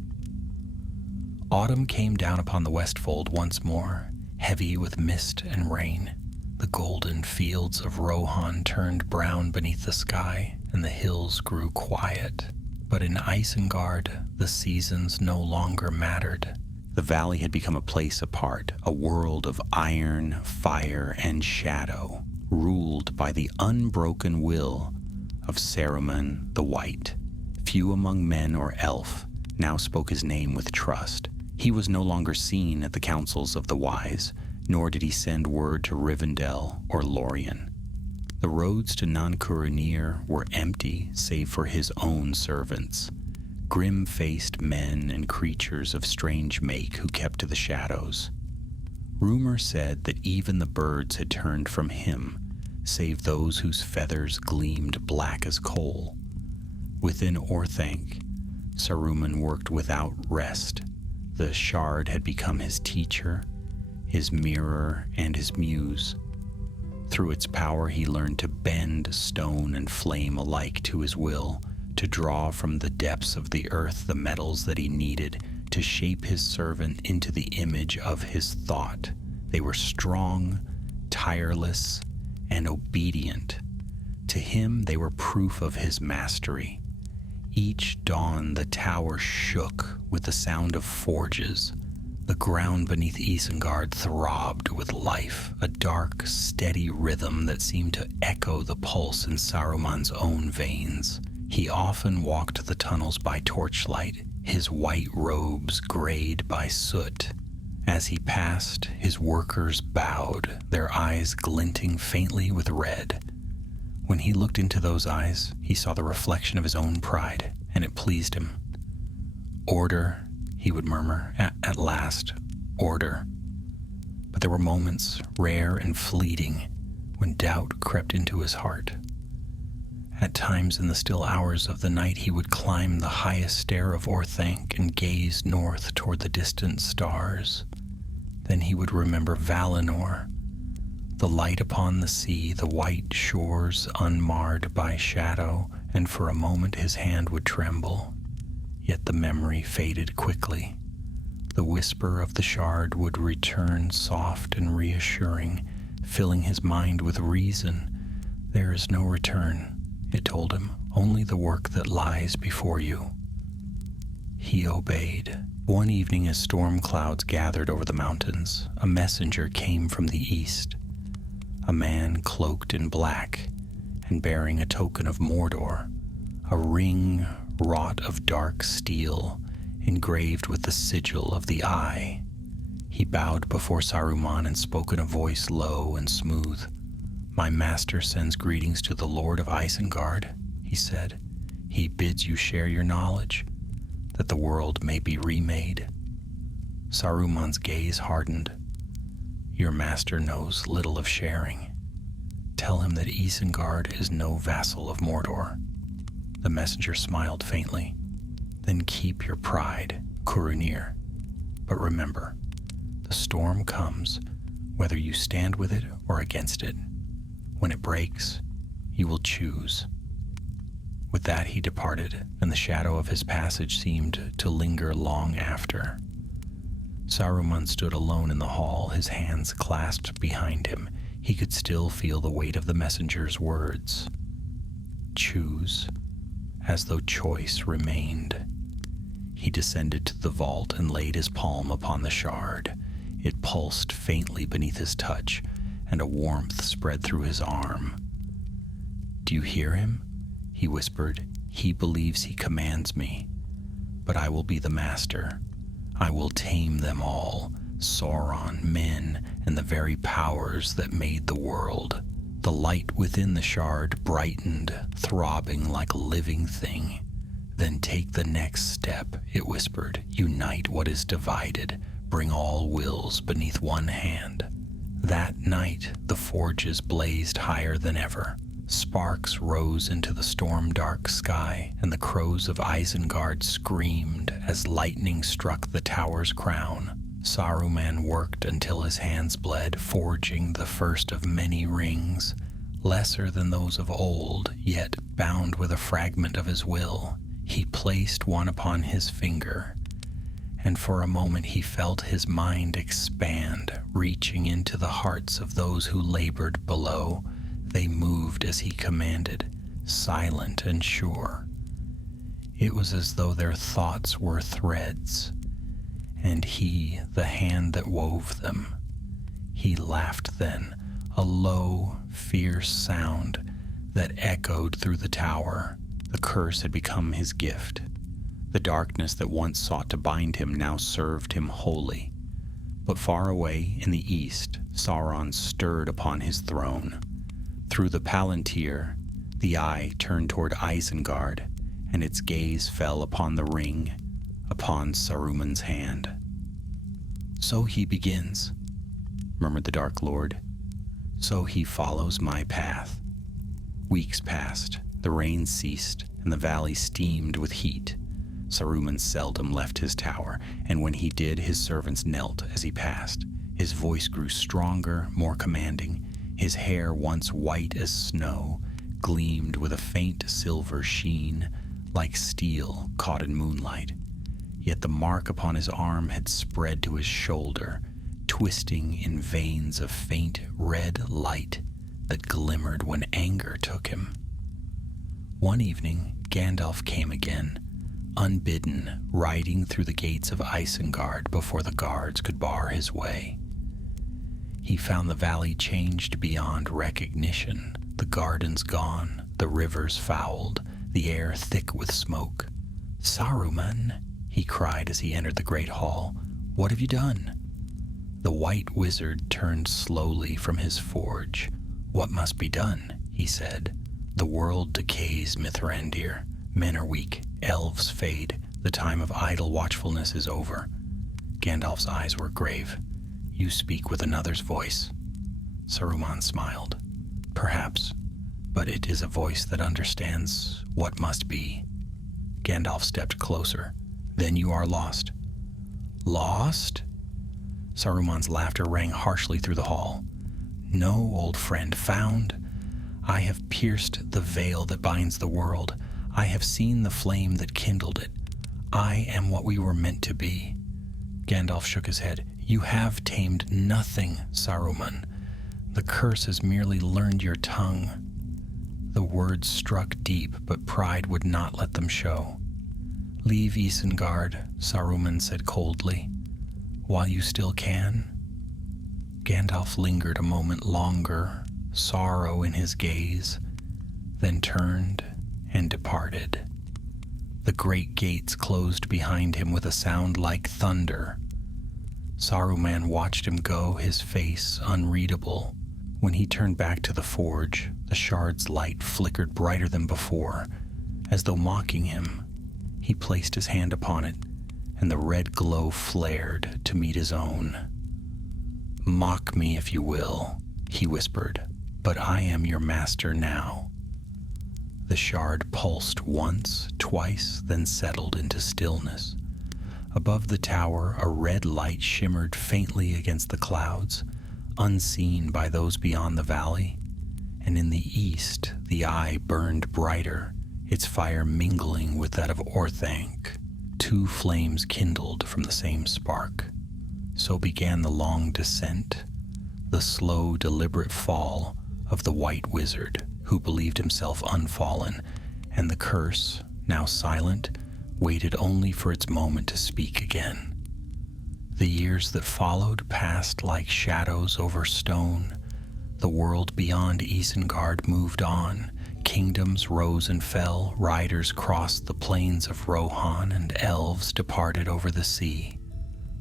Autumn came down upon the Westfold once more, heavy with mist and rain. The golden fields of Rohan turned brown beneath the sky, and the hills grew quiet. But in Isengard, the seasons no longer mattered. The valley had become a place apart, a world of iron, fire, and shadow, ruled by the unbroken will of Saruman the White. Few among men or elf now spoke his name with trust. He was no longer seen at the councils of the wise, nor did he send word to Rivendell or Lorien. The roads to Nancuranir were empty save for his own servants, grim-faced men and creatures of strange make who kept to the shadows. Rumor said that even the birds had turned from him, save those whose feathers gleamed black as coal. Within Orthanc, Saruman worked without rest. The shard had become his teacher, his mirror, and his muse. Through its power he learned to bend stone and flame alike to his will, to draw from the depths of the earth the metals that he needed, to shape his servant into the image of his thought. They were strong, tireless, and obedient. To him they were proof of his mastery. Each dawn the tower shook with the sound of forges. The ground beneath Isengard throbbed with life, a dark, steady rhythm that seemed to echo the pulse in Saruman's own veins. He often walked the tunnels by torchlight, his white robes grayed by soot. As he passed, his workers bowed, their eyes glinting faintly with red. When he looked into those eyes, he saw the reflection of his own pride, and it pleased him. "Order," he would murmur, at last, "order." But there were moments, rare and fleeting, when doubt crept into his heart. At times in the still hours of the night he would climb the highest stair of Orthanc and gaze north toward the distant stars. Then he would remember Valinor, the light upon the sea, the white shores unmarred by shadow, and for a moment his hand would tremble. Yet the memory faded quickly. The whisper of the shard would return soft and reassuring, filling his mind with reason. "There is no return," it told him, "only the work that lies before you." He obeyed. One evening as storm clouds gathered over the mountains, a messenger came from the east. A man cloaked in black and bearing a token of Mordor, a ring wrought of dark steel, engraved with the sigil of the Eye. He bowed before Saruman and spoke in a voice low and smooth. "My master sends greetings to the Lord of Isengard," he said. "He bids you share your knowledge, that the world may be remade." Saruman's gaze hardened. "Your master knows little of sharing. Tell him that Isengard is no vassal of Mordor." The messenger smiled faintly. "Then keep your pride, Curanir. But remember, the storm comes, whether you stand with it or against it. When it breaks, you will choose." With that he departed, and the shadow of his passage seemed to linger long after. Saruman stood alone in the hall, his hands clasped behind him. He could still feel the weight of the messenger's words. Choose, as though choice remained. He descended to the vault and laid his palm upon the shard. It pulsed faintly beneath his touch, and a warmth spread through his arm. "Do you hear him?" he whispered. "He believes he commands me, but I will be the master. I will tame them all, Sauron, men, and the very powers that made the world." The light within the shard brightened, throbbing like a living thing. "Then take the next step," it whispered. "Unite what is divided. Bring all wills beneath one hand." That night, the forges blazed higher than ever. Sparks rose into the storm-dark sky, and the crows of Isengard screamed as lightning struck the tower's crown. Saruman worked until his hands bled, forging the first of many rings, lesser than those of old, yet bound with a fragment of his will. He placed one upon his finger, and for a moment he felt his mind expand, reaching into the hearts of those who labored below. They moved as he commanded, silent and sure. It was as though their thoughts were threads, and he the hand that wove them. He laughed then, a low, fierce sound that echoed through the tower. The curse had become his gift. The darkness that once sought to bind him now served him wholly. But far away in the east, Sauron stirred upon his throne. Through the Palantir, the eye turned toward Isengard, and its gaze fell upon the ring, upon Saruman's hand. "So he begins," murmured the Dark Lord. "So he follows my path." Weeks passed, the rain ceased, and the valley steamed with heat. Saruman seldom left his tower, and when he did, his servants knelt as he passed. His voice grew stronger, more commanding. His hair, once white as snow, gleamed with a faint silver sheen, like steel caught in moonlight. Yet the mark upon his arm had spread to his shoulder, twisting in veins of faint red light that glimmered when anger took him. One evening, Gandalf came again, unbidden, riding through the gates of Isengard before the guards could bar his way. He found the valley changed beyond recognition, the gardens gone, the rivers fouled, the air thick with smoke. "Saruman," he cried as he entered the great hall, "what have you done?" The white wizard turned slowly from his forge. "What must be done?" he said. "The world decays, Mithrandir. Men are weak, elves fade, the time of idle watchfulness is over." Gandalf's eyes were grave. "You speak with another's voice." Saruman smiled. "Perhaps, but it is a voice that understands what must be." Gandalf stepped closer. "Then you are lost." "Lost?" Saruman's laughter rang harshly through the hall. "No, old friend, found. I have pierced the veil that binds the world. I have seen the flame that kindled it. I am what we were meant to be." Gandalf shook his head. "You have tamed nothing, Saruman. The curse has merely learned your tongue." The words struck deep, but pride would not let them show. "Leave Isengard," Saruman said coldly, "while you still can." Gandalf lingered a moment longer, sorrow in his gaze, then turned and departed. The great gates closed behind him with a sound like thunder. Saruman watched him go, his face unreadable. When he turned back to the forge, the shard's light flickered brighter than before. As though mocking him, he placed his hand upon it, and the red glow flared to meet his own. "Mock me if you will," he whispered, "but I am your master now." The shard pulsed once, twice, then settled into stillness. Above the tower, a red light shimmered faintly against the clouds, unseen by those beyond the valley, and in the east the eye burned brighter, its fire mingling with that of Orthanc. Two flames kindled from the same spark. So began the long descent, the slow, deliberate fall of the White Wizard, who believed himself unfallen, and the curse, now silent, waited only for its moment to speak again. The years that followed passed like shadows over stone. The world beyond Isengard moved on. Kingdoms rose and fell, riders crossed the plains of Rohan, and elves departed over the sea.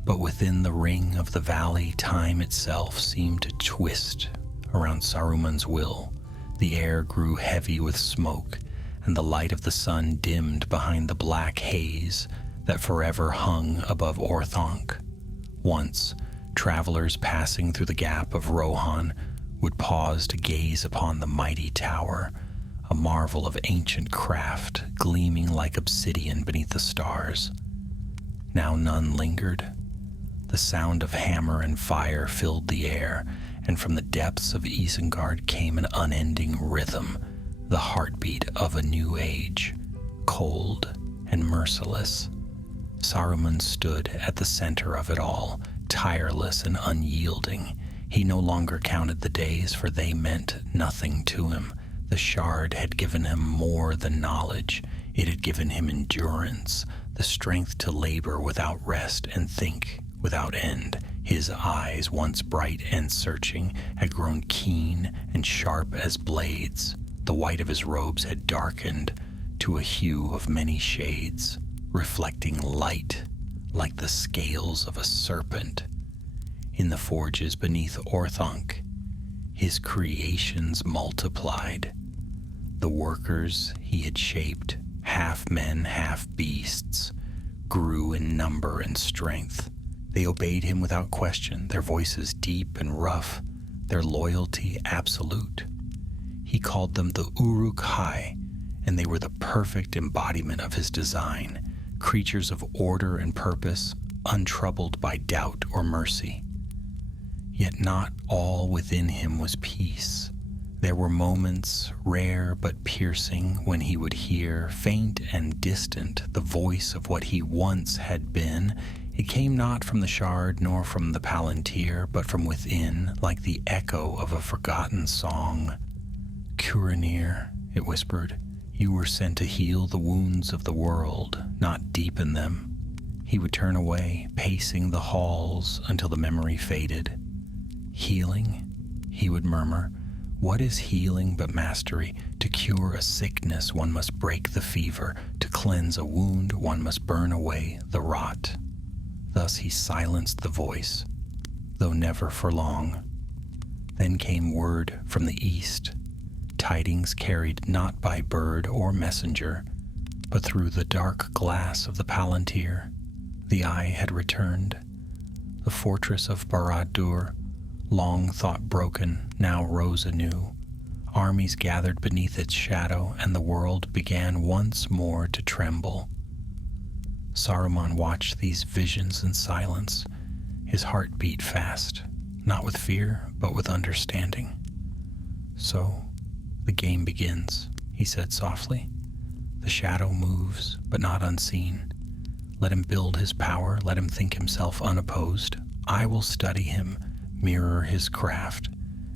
But within the ring of the valley, time itself seemed to twist around Saruman's will. The air grew heavy with smoke, and the light of the sun dimmed behind the black haze that forever hung above Orthanc. Once, travelers passing through the gap of Rohan would pause to gaze upon the mighty tower, a marvel of ancient craft gleaming like obsidian beneath the stars. Now none lingered. The sound of hammer and fire filled the air, and from the depths of Isengard came an unending rhythm, the heartbeat of a new age, cold and merciless. Saruman stood at the center of it all, tireless and unyielding. He no longer counted the days, for they meant nothing to him. The shard had given him more than knowledge. It had given him endurance, the strength to labor without rest and think without end. His eyes, once bright and searching, had grown keen and sharp as blades. The white of his robes had darkened to a hue of many shades, reflecting light like the scales of a serpent. In the forges beneath Orthanc, his creations multiplied. The workers he had shaped, half men, half beasts, grew in number and strength. They obeyed him without question, their voices deep and rough, their loyalty absolute. He called them the Uruk-hai, and they were the perfect embodiment of his design, creatures of order and purpose, untroubled by doubt or mercy. Yet not all within him was peace. There were moments, rare but piercing, when he would hear, faint and distant, the voice of what he once had been. It came not from the shard nor from the palantir, but from within, like the echo of a forgotten song. "Curanir," it whispered, "you were sent to heal the wounds of the world, not deepen them." He would turn away, pacing the halls until the memory faded. "Healing?" he would murmur. "What is healing but mastery? To cure a sickness, one must break the fever. To cleanse a wound, one must burn away the rot." Thus he silenced the voice, though never for long. Then came word from the east, tidings carried not by bird or messenger, but through the dark glass of the palantir. The eye had returned. The fortress of Barad-dûr, long thought broken, now rose anew. Armies gathered beneath its shadow, and the world began once more to tremble. Saruman watched these visions in silence. His heart beat fast, not with fear, but with understanding. "So, the game begins," he said softly. "The shadow moves, but not unseen. Let him build his power, let him think himself unopposed. I will study him, mirror his craft,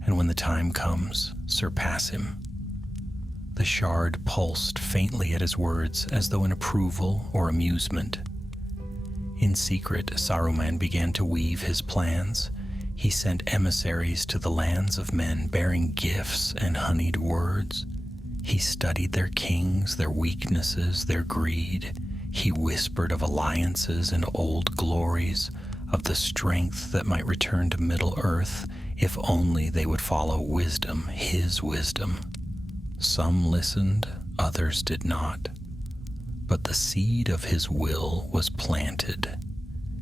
and when the time comes, surpass him." The shard pulsed faintly at his words, as though in approval or amusement. In secret, Saruman began to weave his plans. He sent emissaries to the lands of men, bearing gifts and honeyed words. He studied their kings, their weaknesses, their greed. He whispered of alliances and old glories, of the strength that might return to Middle-earth if only they would follow wisdom, his wisdom. Some listened, others did not. But the seed of his will was planted,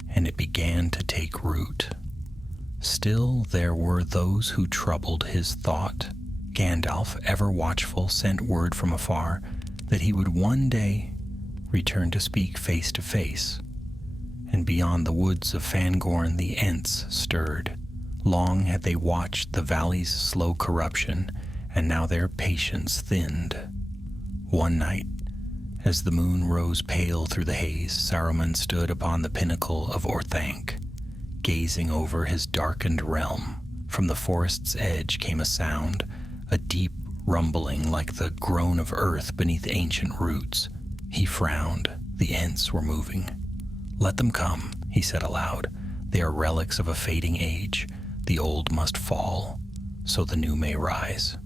and it began to take root. Still, there were those who troubled his thought. Gandalf, ever watchful, sent word from afar that he would one day return to speak face to face. And beyond the woods of Fangorn the Ents stirred. Long had they watched the valley's slow corruption, and now their patience thinned. One night, as the moon rose pale through the haze, Saruman stood upon the pinnacle of Orthanc, gazing over his darkened realm. From the forest's edge came a sound, a deep rumbling like the groan of earth beneath ancient roots. He frowned. The Ents were moving. "Let them come," he said aloud. "They are relics of a fading age. The old must fall, so the new may rise."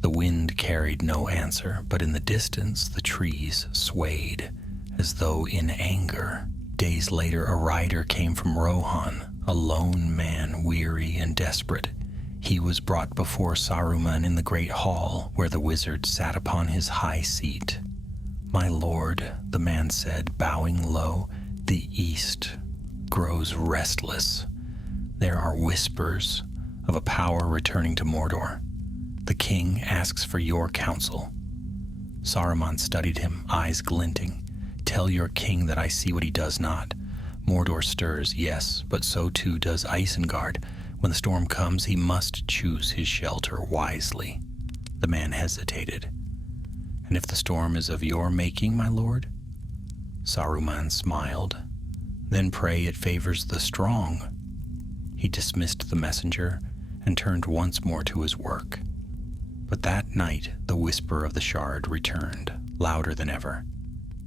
The wind carried no answer, but in the distance the trees swayed, as though in anger. Days later, a rider came from Rohan, a lone man, weary and desperate. He was brought before Saruman in the great hall, where the wizard sat upon his high seat. "My lord," the man said, bowing low, "the east grows restless. There are whispers of a power returning to Mordor. The king asks for your counsel." Saruman studied him, eyes glinting. "Tell your king that I see what he does not. Mordor stirs, yes, but so too does Isengard. When the storm comes, he must choose his shelter wisely." The man hesitated. "And if the storm is of your making, my lord?" Saruman smiled. "Then pray it favors the strong." He dismissed the messenger and turned once more to his work. But that night the whisper of the shard returned, louder than ever.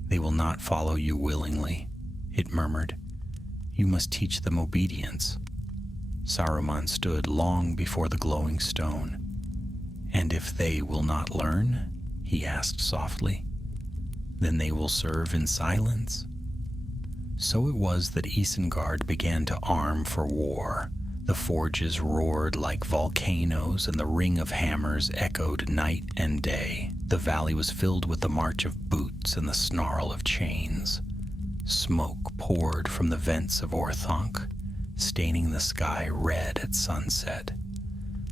"They will not follow you willingly," it murmured. "You must teach them obedience." Saruman stood long before the glowing stone. "And if they will not learn?" he asked softly. then they will serve in silence. So it was that Isengard began to arm for war. The forges roared like volcanoes, and the ring of hammers echoed night and day. The valley was filled with the march of boots and the snarl of chains. Smoke poured from the vents of Orthanc, staining the sky red at sunset.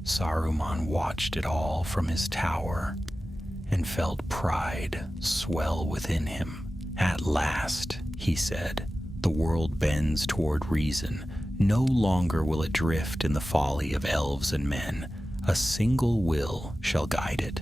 Saruman watched it all from his tower and felt pride swell within him. At last, he said, the world bends toward reason. No longer will it drift in the folly of elves and men. A single will shall guide it.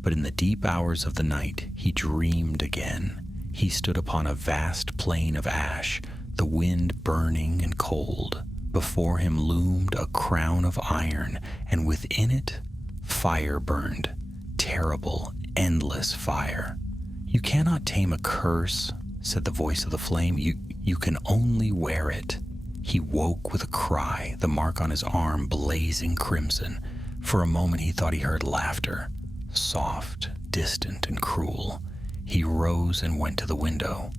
But in the deep hours of the night, he dreamed again. He stood upon a vast plain of ash, the wind burning and cold. Before him loomed a crown of iron, and within it, fire burned. Terrible, endless fire. "You cannot tame a curse," said the voice of the flame. You can only wear it." He woke with a cry, the mark on his arm blazing crimson. For a moment he thought he heard laughter, soft, distant, and cruel. He rose and went to the window.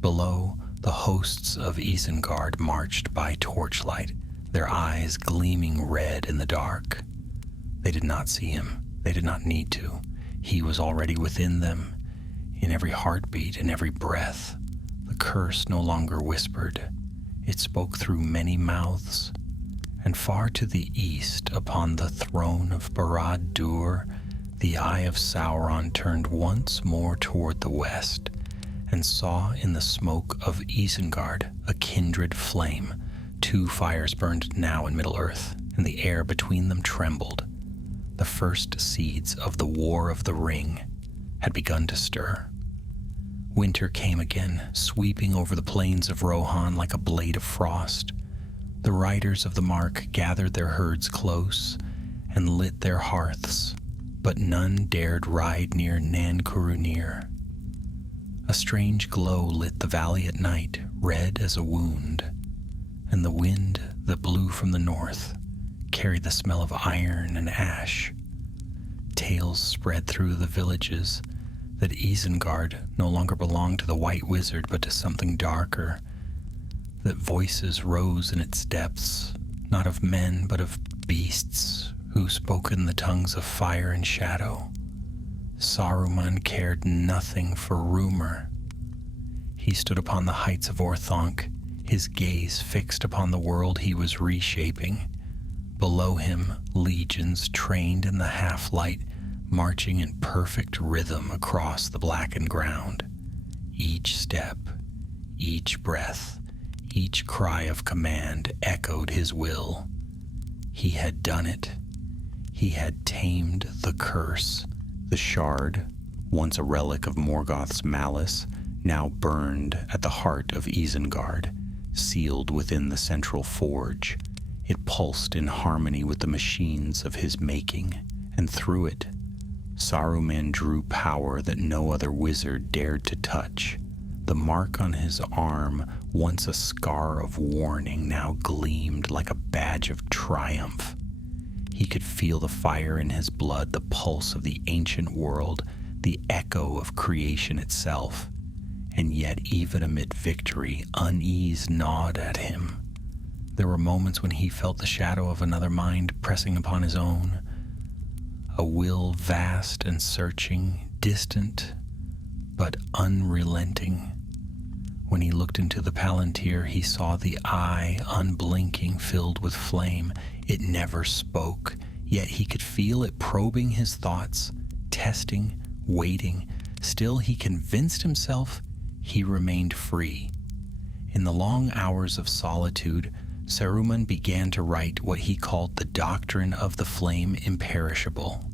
Below, the hosts of Isengard marched by torchlight, their eyes gleaming red in the dark. They did not see him. They did not need to. He was already within them, in every heartbeat, in every breath. The curse no longer whispered. It spoke through many mouths, and far to the east, upon the throne of Barad-dûr, the eye of Sauron turned once more toward the west, and saw in the smoke of Isengard a kindred flame. 2 fires burned now in Middle-earth, and the air between them trembled. The first seeds of the War of the Ring had begun to stir. Winter came again, sweeping over the plains of Rohan like a blade of frost. The riders of the mark gathered their herds close and lit their hearths, but none dared ride near Nan Curunir. A strange glow lit the valley at night, red as a wound, and the wind that blew from the north carried the smell of iron and ash. Tales spread through the villages that Isengard no longer belonged to the White Wizard but to something darker, that voices rose in its depths, not of men but of beasts who spoke in the tongues of fire and shadow. Saruman cared nothing for rumor. He stood upon the heights of Orthanc, his gaze fixed upon the world he was reshaping. Below him, legions trained in the half-light, marching in perfect rhythm across the blackened ground. Each step, each breath, each cry of command echoed his will. He had done it. He had tamed the curse. The shard, once a relic of Morgoth's malice, now burned at the heart of Isengard, sealed within the central forge. It pulsed in harmony with the machines of his making, and through it, Saruman drew power that no other wizard dared to touch. The mark on his arm, once a scar of warning, now gleamed like a badge of triumph. He could feel the fire in his blood, the pulse of the ancient world, the echo of creation itself. And yet, even amid victory, unease gnawed at him. There were moments when he felt the shadow of another mind pressing upon his own, a will vast and searching, distant but unrelenting. When he looked into the Palantir, he saw the eye, unblinking, filled with flame. It never spoke, yet he could feel it probing his thoughts, testing, waiting. Still, he convinced himself he remained free. In the long hours of solitude, Saruman began to write what he called the Doctrine of the Flame Imperishable.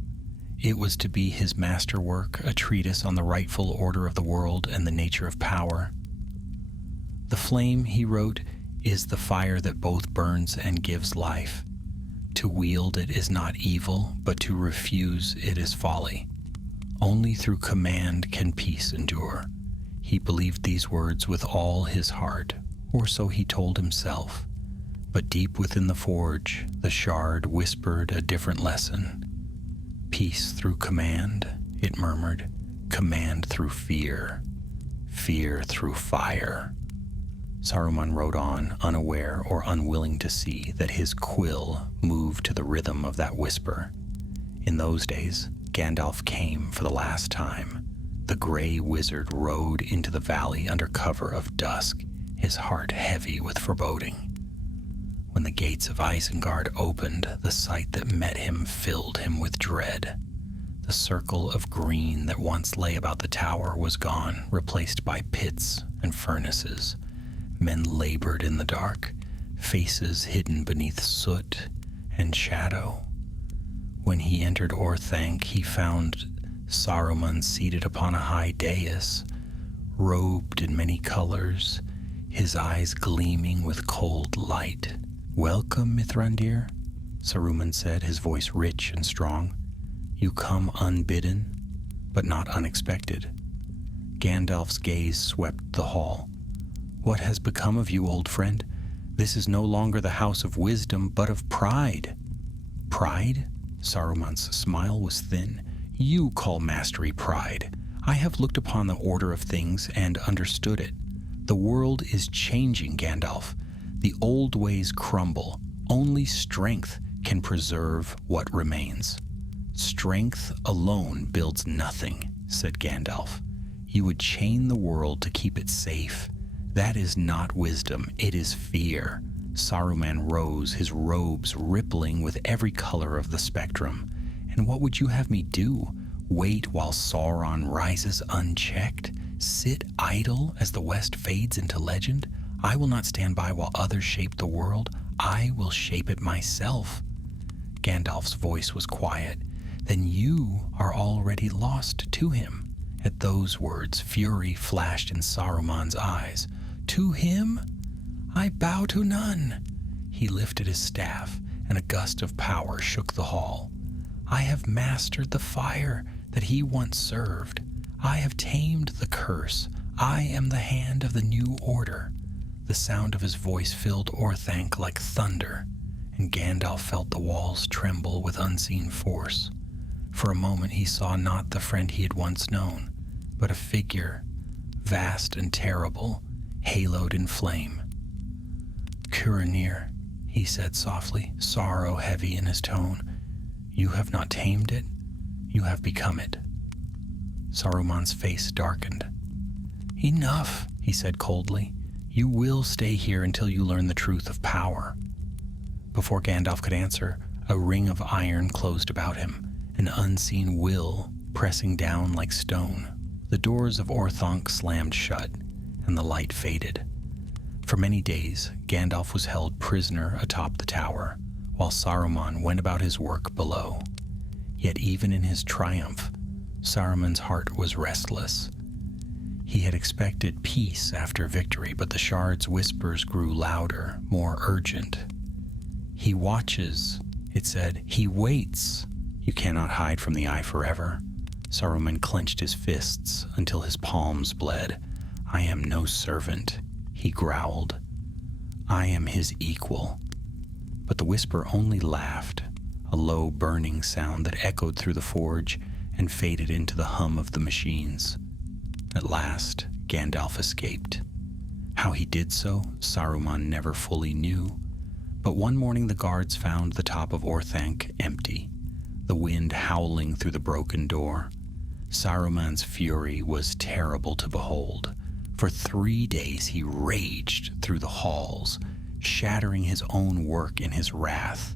It was to be his masterwork, a treatise on the rightful order of the world and the nature of power. The flame, he wrote, is the fire that both burns and gives life. To wield it is not evil, but to refuse it is folly. Only through command can peace endure. He believed these words with all his heart, or so he told himself. But deep within the forge, the shard whispered a different lesson. Peace through command, it murmured. Command through fear, fear through fire. Saruman rode on, unaware or unwilling to see that his quill moved to the rhythm of that whisper. In those days, Gandalf came for the last time. The gray wizard rode into the valley under cover of dusk, his heart heavy with foreboding. When the gates of Isengard opened, the sight that met him filled him with dread. The circle of green that once lay about the tower was gone, replaced by pits and furnaces. Men labored in the dark, faces hidden beneath soot and shadow. When he entered Orthanc, he found Saruman seated upon a high dais, robed in many colors, his eyes gleaming with cold light. "Welcome, Mithrandir," Saruman said, his voice rich and strong. "You come unbidden, but not unexpected." Gandalf's gaze swept the hall. "What has become of you, old friend? This is no longer the house of wisdom, but of pride." "Pride?" Saruman's smile was thin. "You call mastery pride. I have looked upon the order of things and understood it. The world is changing, Gandalf. The old ways crumble. Only strength can preserve what remains." "Strength alone builds nothing," said Gandalf. "You would chain the world to keep it safe. That is not wisdom, it is fear." Saruman rose, his robes rippling with every color of the spectrum. "And what would you have me do? Wait while Sauron rises unchecked? Sit idle as the West fades into legend? I will not stand by while others shape the world. I will shape it myself." Gandalf's voice was quiet. "Then you are already lost to him." At those words, fury flashed in Saruman's eyes. "To him? I bow to none." He lifted his staff, and a gust of power shook the hall. "I have mastered the fire that he once served. I have tamed the curse. I am the hand of the new order." The sound of his voice filled Orthanc like thunder, and Gandalf felt the walls tremble with unseen force. For a moment he saw not the friend he had once known, but a figure, vast and terrible, haloed in flame. "Curanir," he said softly, sorrow heavy in his tone. "You have not tamed it, you have become it." Saruman's face darkened. "Enough," he said coldly. "You will stay here until you learn the truth of power." Before Gandalf could answer, a ring of iron closed about him, an unseen will pressing down like stone. The doors of Orthanc slammed shut, and the light faded. For many days, Gandalf was held prisoner atop the tower, while Saruman went about his work below. Yet even in his triumph, Saruman's heart was restless. He had expected peace after victory, but the shard's whispers grew louder, more urgent. "He watches," it said. "He waits. You cannot hide from the eye forever." Saruman clenched his fists until his palms bled. "I am no servant," he growled. "I am his equal." But the whisper only laughed, a low burning sound that echoed through the forge and faded into the hum of the machines. At last, Gandalf escaped. How he did so, Saruman never fully knew. But one morning the guards found the top of Orthanc empty, the wind howling through the broken door. Saruman's fury was terrible to behold. For 3 days he raged through the halls, shattering his own work in his wrath.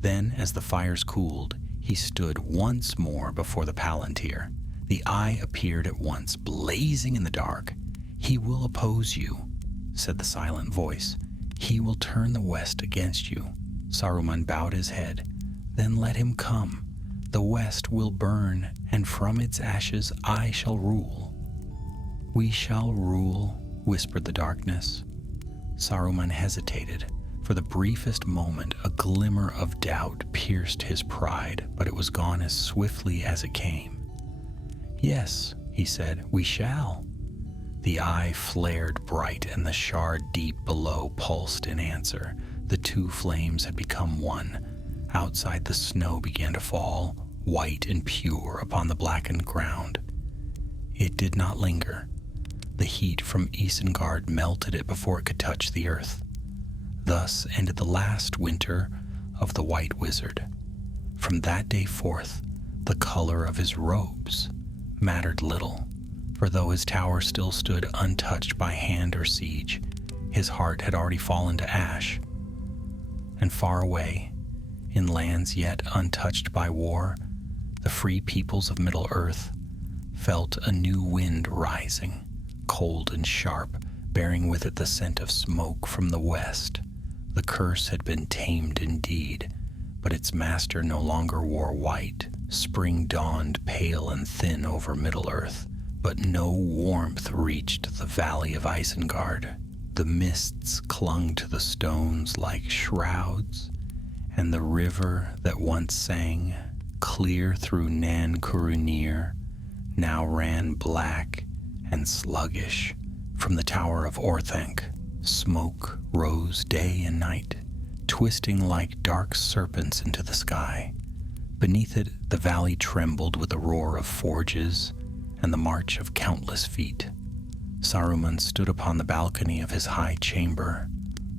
Then, as the fires cooled, he stood once more before the Palantir. The eye appeared at once, blazing in the dark. "He will oppose you," said the silent voice. "He will turn the West against you." Saruman bowed his head. "Then let him come. The West will burn, and from its ashes I shall rule." "We shall rule," whispered the darkness. Saruman hesitated. For the briefest moment, a glimmer of doubt pierced his pride, but it was gone as swiftly as it came. "Yes," he said, "we shall." The eye flared bright, and the shard deep below pulsed in answer. The two flames had become one. Outside, the snow began to fall, white and pure, upon the blackened ground. It did not linger. The heat from Isengard melted it before it could touch the earth. Thus ended the last winter of the White Wizard. From that day forth, the color of his robes mattered little, for though his tower still stood untouched by hand or siege, his heart had already fallen to ash. And far away, in lands yet untouched by war, the free peoples of Middle-earth felt a new wind rising, cold and sharp, bearing with it the scent of smoke from the west. The curse had been tamed indeed, but its master no longer wore white. Spring dawned pale and thin over Middle-earth, but no warmth reached the valley of Isengard. The mists clung to the stones like shrouds, and the river that once sang clear through Nan Curunir now ran black and sluggish from the tower of Orthanc. Smoke rose day and night, twisting like dark serpents into the sky. Beneath it, the valley trembled with the roar of forges and the march of countless feet. Saruman stood upon the balcony of his high chamber,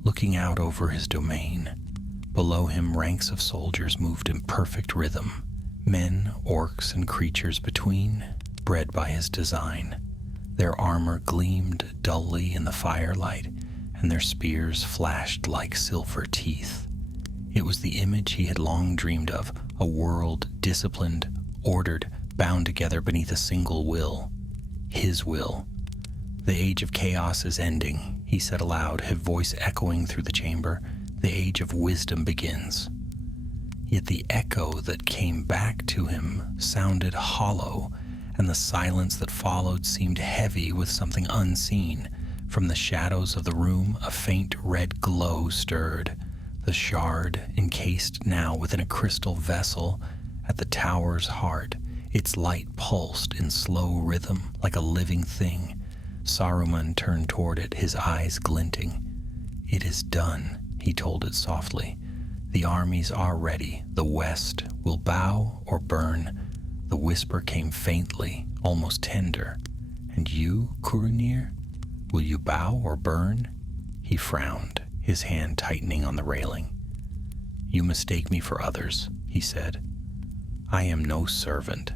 looking out over his domain. Below him, ranks of soldiers moved in perfect rhythm, men, orcs, and creatures between, bred by his design. Their armor gleamed dully in the firelight, and their spears flashed like silver teeth. It was the image he had long dreamed of, a world disciplined, ordered, bound together beneath a single will. His will. "The age of chaos is ending," he said aloud, his voice echoing through the chamber. "The age of wisdom begins." Yet the echo that came back to him sounded hollow, and the silence that followed seemed heavy with something unseen. From the shadows of the room, a faint red glow stirred. The shard, encased now within a crystal vessel at the tower's heart, its light pulsed in slow rhythm like a living thing. Saruman turned toward it, his eyes glinting. "It is done," he told it softly. "The armies are ready. The west will bow or burn." The whisper came faintly, almost tender. "And you, Curunir? Will you bow or burn?" He frowned, his hand tightening on the railing. "You mistake me for others," he said. "I am no servant."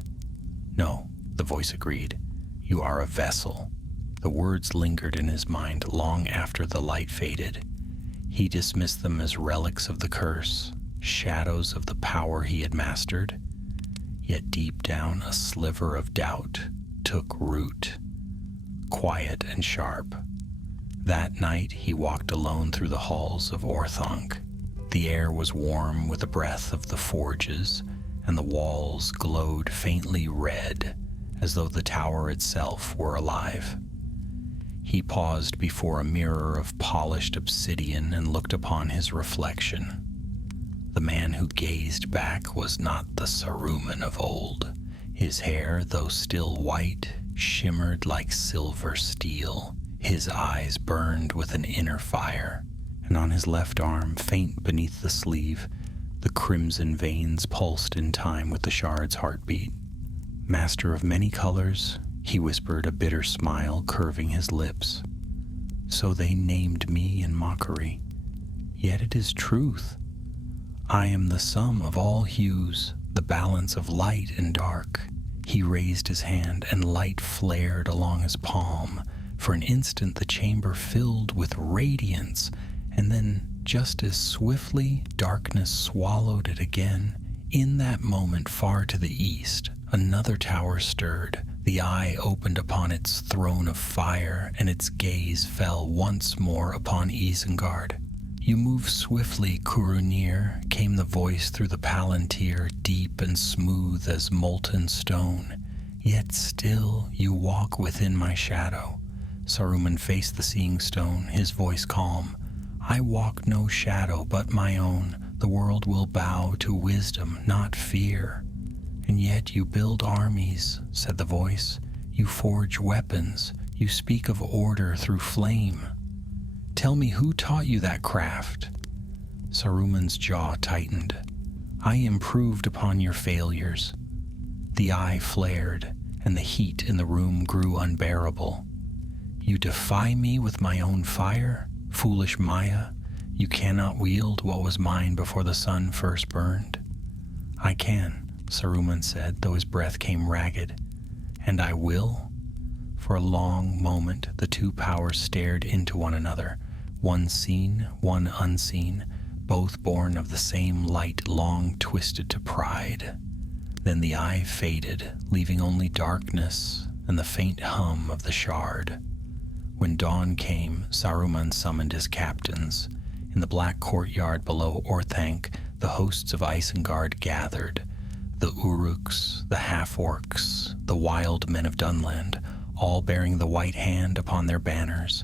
"No," the voice agreed. "You are a vessel." The words lingered in his mind long after the light faded. He dismissed them as relics of the curse, shadows of the power he had mastered. Yet deep down, a sliver of doubt took root, quiet and sharp. That night he walked alone through the halls of Orthanc. The air was warm with the breath of the forges, and the walls glowed faintly red, as though the tower itself were alive. He paused before a mirror of polished obsidian and looked upon his reflection. The man who gazed back was not the Saruman of old. His hair, though still white, shimmered like silver steel. His eyes burned with an inner fire, and on his left arm, faint beneath the sleeve, the crimson veins pulsed in time with the shard's heartbeat. "Master of many colors," he whispered, a bitter smile curving his lips. "So they named me in mockery. Yet it is truth. I am the sum of all hues, the balance of light and dark." He raised his hand, and light flared along his palm. For an instant the chamber filled with radiance, and then, just as swiftly, darkness swallowed it again. In that moment, far to the east, another tower stirred. The eye opened upon its throne of fire, and its gaze fell once more upon Isengard. "You move swiftly, Curunir," came the voice through the palantir, deep and smooth as molten stone. "Yet still you walk within my shadow." Saruman faced the seeing stone, his voice calm. "I walk no shadow but my own. The world will bow to wisdom, not fear." "And yet you build armies," said the voice. "You forge weapons. You speak of order through flame. Tell me, who taught you that craft?" Saruman's jaw tightened. "I improved upon your failures." The eye flared, and the heat in the room grew unbearable. "You defy me with my own fire? Foolish Maya, you cannot wield what was mine before the sun first burned." "I can," Saruman said, though his breath came ragged. "And I will?" For a long moment, the two powers stared into one another, one seen, one unseen, both born of the same light long twisted to pride. Then the eye faded, leaving only darkness and the faint hum of the shard. When dawn came, Saruman summoned his captains. In the black courtyard below Orthanc, the hosts of Isengard gathered. The Uruks, the half-orcs, the wild men of Dunland, all bearing the white hand upon their banners.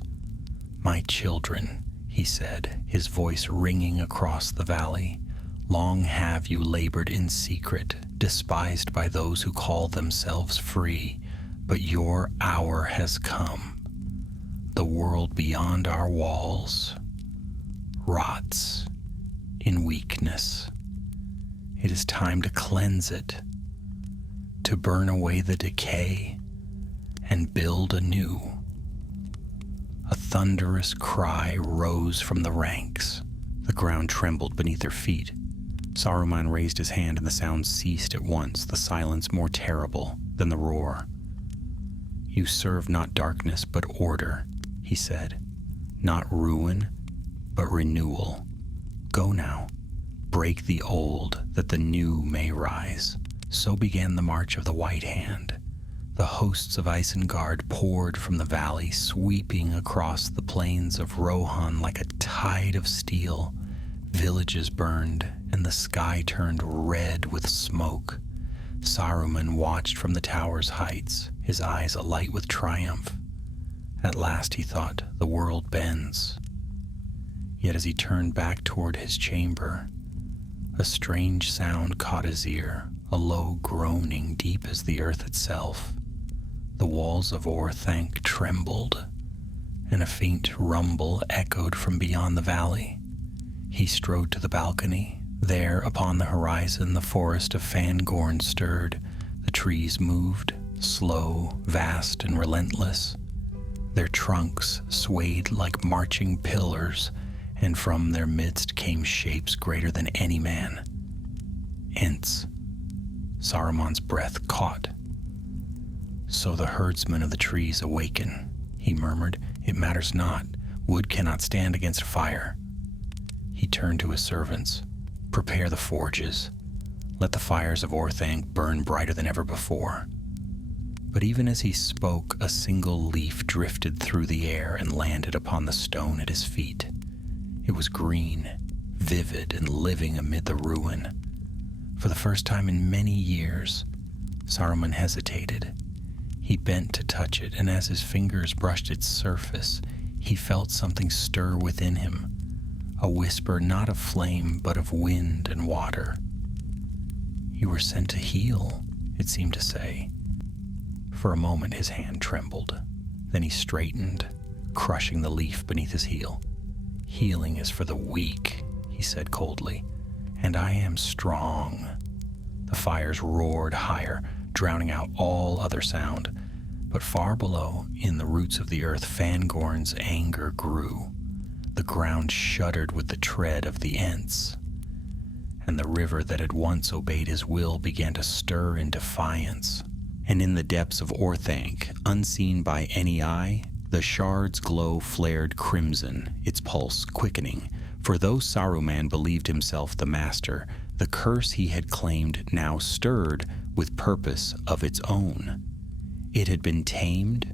"My children," he said, his voice ringing across the valley, "long have you labored in secret, despised by those who call themselves free, but your hour has come. The world beyond our walls rots in weakness. It is time to cleanse it, to burn away the decay and build anew." A thunderous cry rose from the ranks. The ground trembled beneath their feet. Saruman raised his hand and the sound ceased at once, the silence more terrible than the roar. "You serve not darkness but order," he said. "Not ruin, but renewal. Go now, break the old that the new may rise." So began the march of the White Hand. The hosts of Isengard poured from the valley, sweeping across the plains of Rohan like a tide of steel. Villages burned, and the sky turned red with smoke. Saruman watched from the tower's heights, his eyes alight with triumph. At last, he thought, the world bends. Yet as he turned back toward his chamber, a strange sound caught his ear, a low groaning deep as the earth itself. The walls of Orthanc trembled, and a faint rumble echoed from beyond the valley. He strode to the balcony. There, upon the horizon, the forest of Fangorn stirred. The trees moved, slow, vast, and relentless. Their trunks swayed like marching pillars, and from their midst came shapes greater than any man. Ents. Saruman's breath caught. "So the herdsmen of the trees awaken," he murmured. "It matters not. Wood cannot stand against fire." He turned to his servants. "Prepare the forges. Let the fires of Orthanc burn brighter than ever before." But even as he spoke, a single leaf drifted through the air and landed upon the stone at his feet. It was green, vivid, and living amid the ruin. For the first time in many years, Saruman hesitated. He bent to touch it, and as his fingers brushed its surface, he felt something stir within him, a whisper not of flame, but of wind and water. "You were sent to heal," it seemed to say. For a moment his hand trembled. Then he straightened, crushing the leaf beneath his heel. "Healing is for the weak," he said coldly, "and I am strong." The fires roared higher, drowning out all other sound. But far below, in the roots of the earth, Fangorn's anger grew. The ground shuddered with the tread of the Ents, and the river that had once obeyed his will began to stir in defiance. And in the depths of Orthanc, unseen by any eye, the shard's glow flared crimson, its pulse quickening. For though Saruman believed himself the master, the curse he had claimed now stirred with purpose of its own. It had been tamed,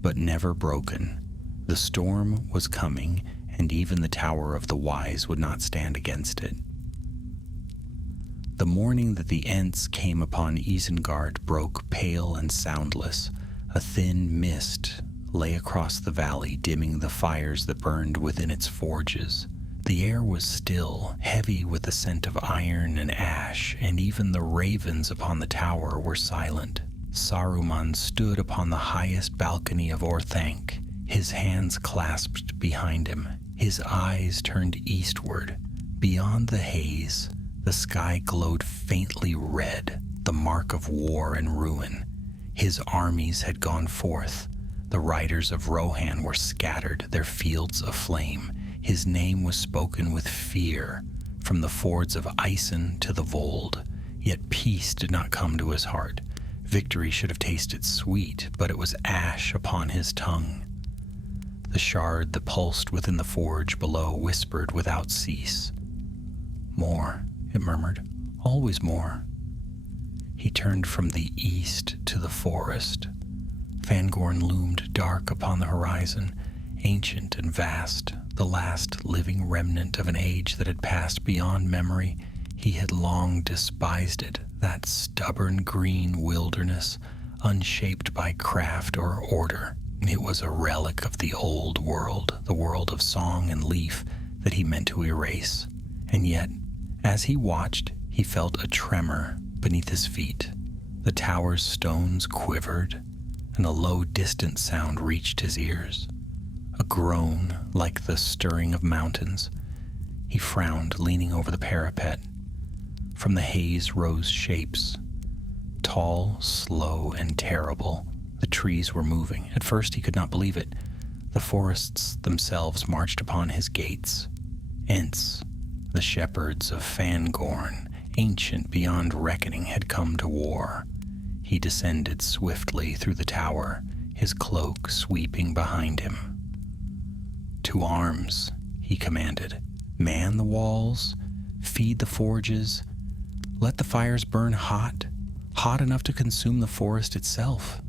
but never broken. The storm was coming, and even the Tower of the Wise would not stand against it. The morning that the Ents came upon Isengard broke pale and soundless. A thin mist lay across the valley, dimming the fires that burned within its forges. The air was still, heavy with the scent of iron and ash, and even the ravens upon the tower were silent. Saruman stood upon the highest balcony of Orthanc, his hands clasped behind him, his eyes turned eastward. Beyond the haze, the sky glowed faintly red, the mark of war and ruin. His armies had gone forth. The riders of Rohan were scattered, their fields aflame. His name was spoken with fear from the fords of Isen to the Vold. Yet peace did not come to his heart. Victory should have tasted sweet, but it was ash upon his tongue. The shard that pulsed within the forge below whispered without cease. More, it murmured, always more. He turned from the east to the forest. Fangorn loomed dark upon the horizon, ancient and vast, the last living remnant of an age that had passed beyond memory. He had long despised it, that stubborn green wilderness, unshaped by craft or order. It was a relic of the old world, the world of song and leaf that he meant to erase. And yet, as he watched, he felt a tremor beneath his feet. The tower's stones quivered, and a low, distant sound reached his ears. A groan like the stirring of mountains. He frowned, leaning over the parapet. From the haze rose shapes. Tall, slow, and terrible. The trees were moving. At first he could not believe it. The forests themselves marched upon his gates. Ents, the shepherds of Fangorn, ancient beyond reckoning, had come to war. He descended swiftly through the tower, his cloak sweeping behind him. "To arms," he commanded. "Man the walls, feed the forges, let the fires burn hot, hot enough to consume the forest itself."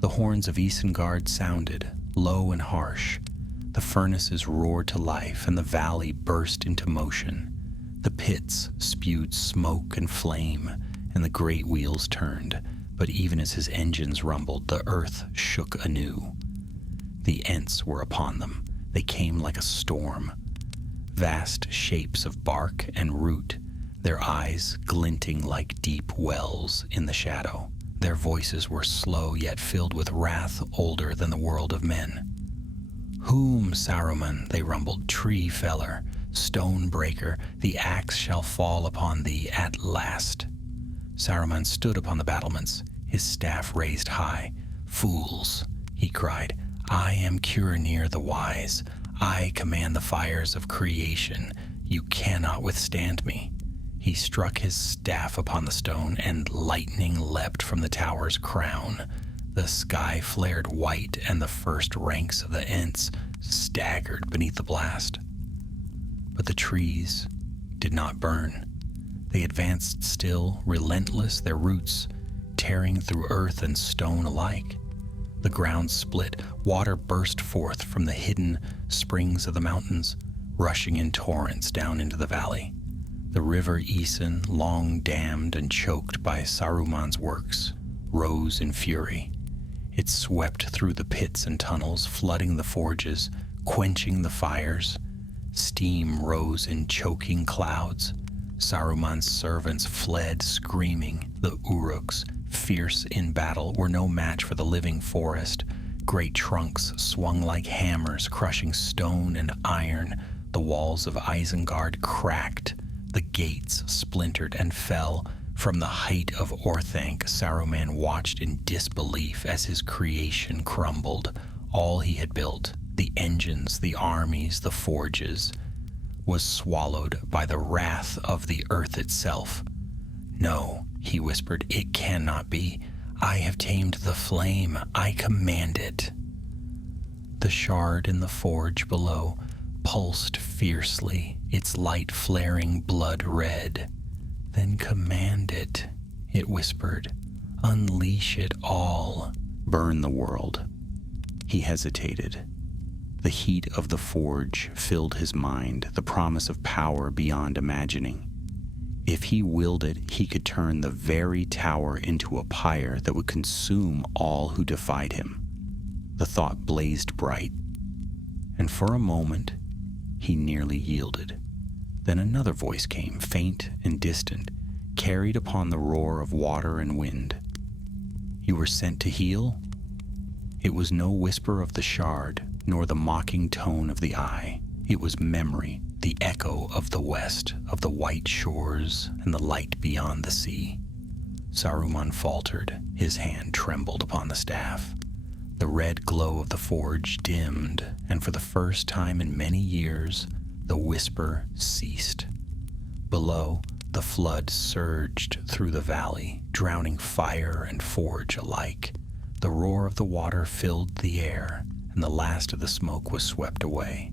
The horns of Isengard sounded, low and harsh. The furnaces roared to life, and the valley burst into motion. The pits spewed smoke and flame, and the great wheels turned, but even as his engines rumbled, the earth shook anew. The Ents were upon them. They came like a storm. Vast shapes of bark and root, their eyes glinting like deep wells in the shadow. Their voices were slow, yet filled with wrath older than the world of men. "Whom, Saruman?" they rumbled. "Tree feller, stone breaker, the axe shall fall upon thee at last." Saruman stood upon the battlements, his staff raised high. "Fools," he cried, "I am Curanir the Wise. I command the fires of creation. You cannot withstand me." He struck his staff upon the stone, and lightning leapt from the tower's crown. The sky flared white, and the first ranks of the Ents staggered beneath the blast. But the trees did not burn. They advanced still, relentless, their roots tearing through earth and stone alike. The ground split, water burst forth from the hidden springs of the mountains, rushing in torrents down into the valley. The river Isen, long dammed and choked by Saruman's works, rose in fury. It swept through the pits and tunnels, flooding the forges, quenching the fires. Steam rose in choking clouds. Saruman's servants fled screaming. The Uruks, fierce in battle, were no match for the living forest. Great trunks swung like hammers, crushing stone and iron. The walls of Isengard cracked. The gates splintered and fell. From the height of Orthanc, Saruman watched in disbelief as his creation crumbled. All he had built, the engines, the armies, the forges, was swallowed by the wrath of the earth itself. "No," he whispered, "it cannot be. I have tamed the flame. I command it." The shard in the forge below pulsed fiercely, its light flaring blood red. "Then command it," it whispered. "Unleash it all." Burn the world. He hesitated. The heat of the forge filled his mind, the promise of power beyond imagining. If he willed it, he could turn the very tower into a pyre that would consume all who defied him. The thought blazed bright, and for a moment he nearly yielded. Then another voice came, faint and distant, carried upon the roar of water and wind. "You were sent to heal?" It was no whisper of the shard, nor the mocking tone of the eye. It was memory, the echo of the west, of the white shores and the light beyond the sea. Saruman faltered. His hand trembled upon the staff. The red glow of the forge dimmed, and for the first time in many years, the whisper ceased. Below, the flood surged through the valley, drowning fire and forge alike. The roar of the water filled the air, and the last of the smoke was swept away.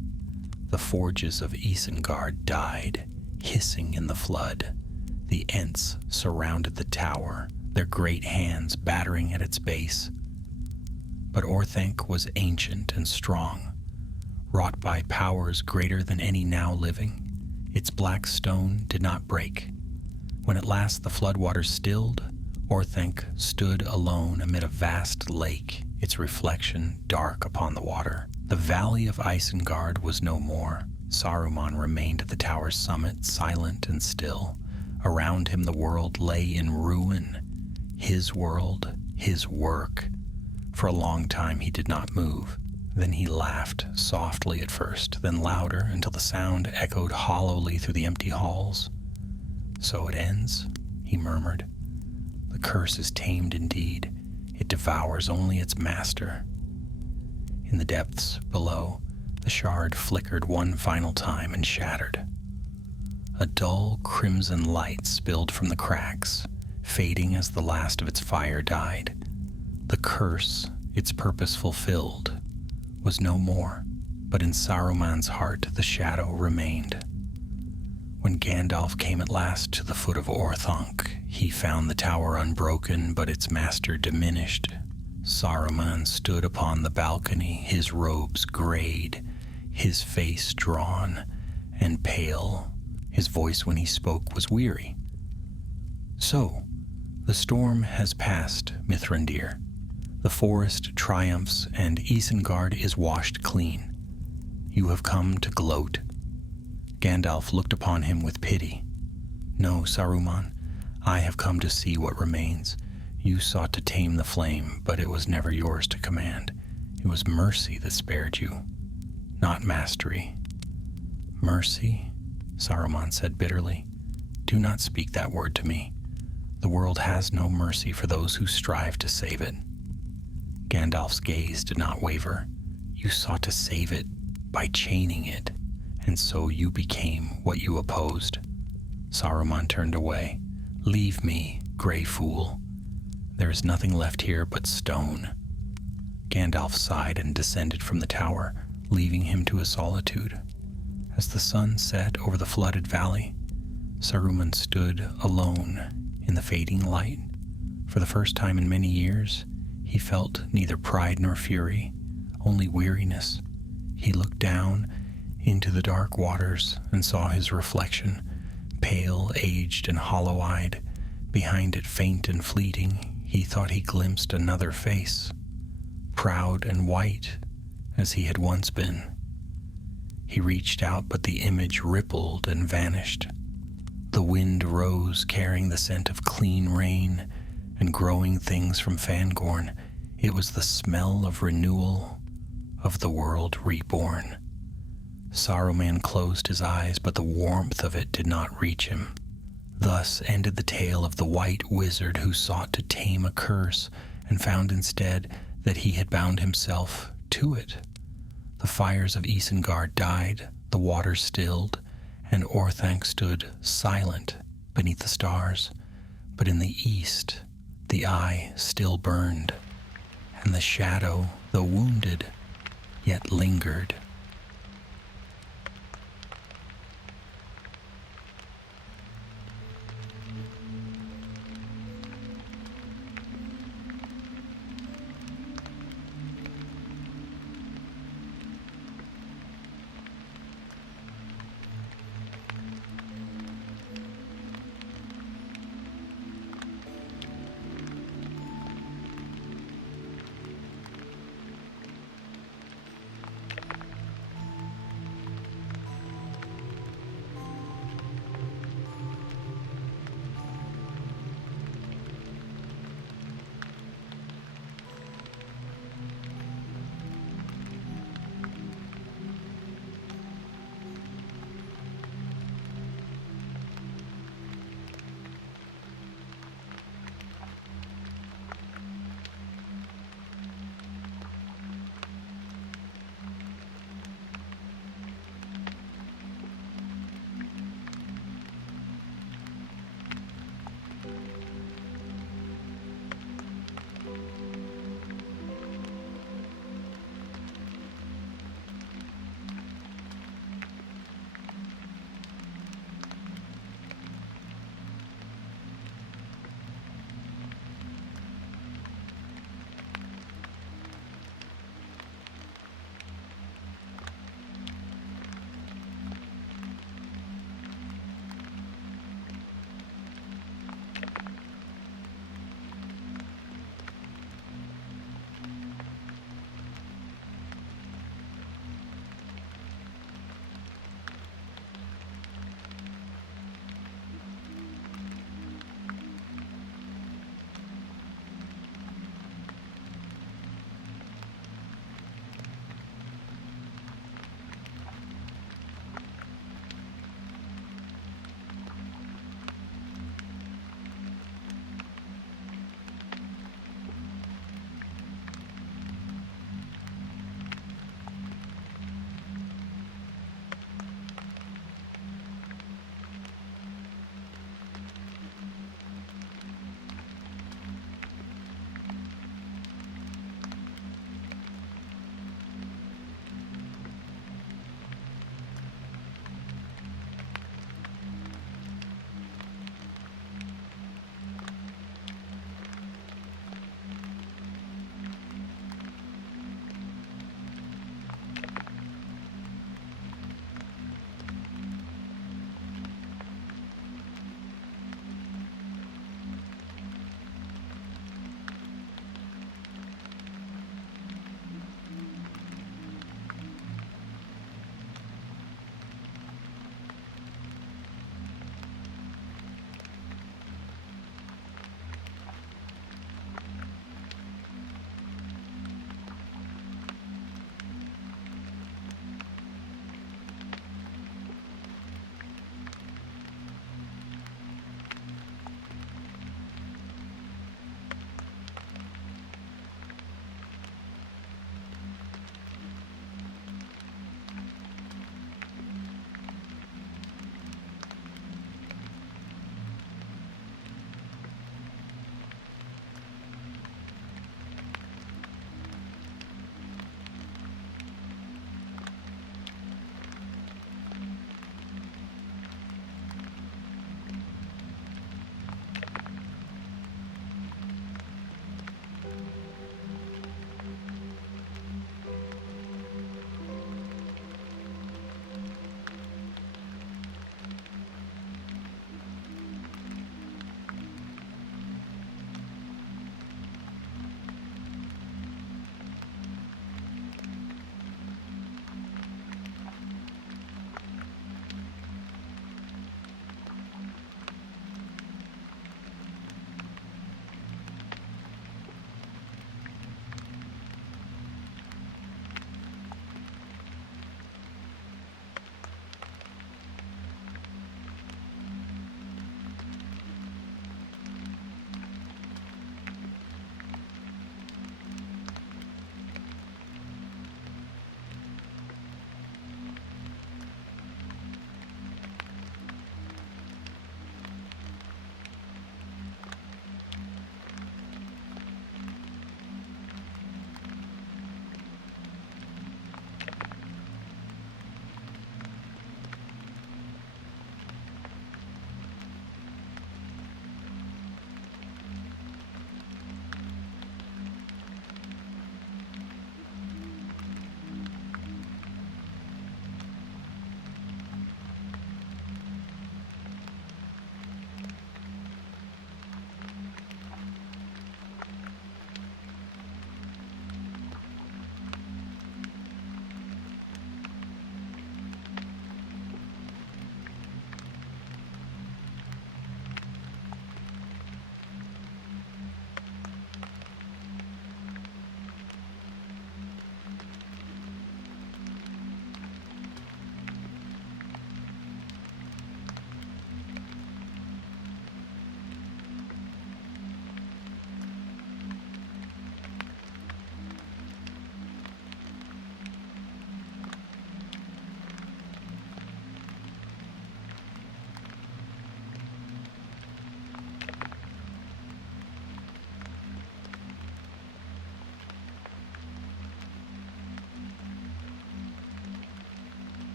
The forges of Isengard died, hissing in the flood. The Ents surrounded the tower, their great hands battering at its base. But Orthanc was ancient and strong, wrought by powers greater than any now living. Its black stone did not break. When at last the floodwaters stilled, Orthanc stood alone amid a vast lake, its reflection dark upon the water. The valley of Isengard was no more. Saruman remained at the tower's summit, silent and still. Around him the world lay in ruin. His world, his work. For a long time he did not move. Then he laughed, softly at first, then louder, until the sound echoed hollowly through the empty halls. "So it ends," he murmured. "The curse is tamed indeed. It devours only its master." In the depths below, the shard flickered one final time and shattered. A dull crimson light spilled from the cracks, fading as the last of its fire died. The curse, its purpose fulfilled, was no more, but in Saruman's heart the shadow remained. When Gandalf came at last to the foot of Orthanc, he found the tower unbroken, but its master diminished. Saruman stood upon the balcony, his robes grayed, his face drawn and pale. His voice when he spoke was weary. "So, the storm has passed, Mithrandir. The forest triumphs and Isengard is washed clean. You have come to gloat." Gandalf looked upon him with pity. "No, Saruman, I have come to see what remains. You sought to tame the flame, but it was never yours to command. It was mercy that spared you, not mastery." "Mercy?" Saruman said bitterly. "Do not speak that word to me. The world has no mercy for those who strive to save it." Gandalf's gaze did not waver. "You sought to save it by chaining it, and so you became what you opposed." Saruman turned away. "Leave me, gray fool. There is nothing left here but stone." Gandalf sighed and descended from the tower, leaving him to his solitude. As the sun set over the flooded valley, Saruman stood alone in the fading light. For the first time in many years, he felt neither pride nor fury, only weariness. He looked down into the dark waters and saw his reflection, pale, aged, and hollow-eyed. Behind it, faint and fleeting, he thought he glimpsed another face, proud and white as he had once been. He reached out, but the image rippled and vanished. The wind rose, carrying the scent of clean rain and growing things from Fangorn. It was the smell of renewal, of the world reborn. Saruman closed his eyes, but the warmth of it did not reach him. Thus ended the tale of the white wizard who sought to tame a curse and found instead that he had bound himself to it. The fires of Isengard died, the water stilled, and Orthanc stood silent beneath the stars. But in the east, the eye still burned, and the shadow, though wounded, yet lingered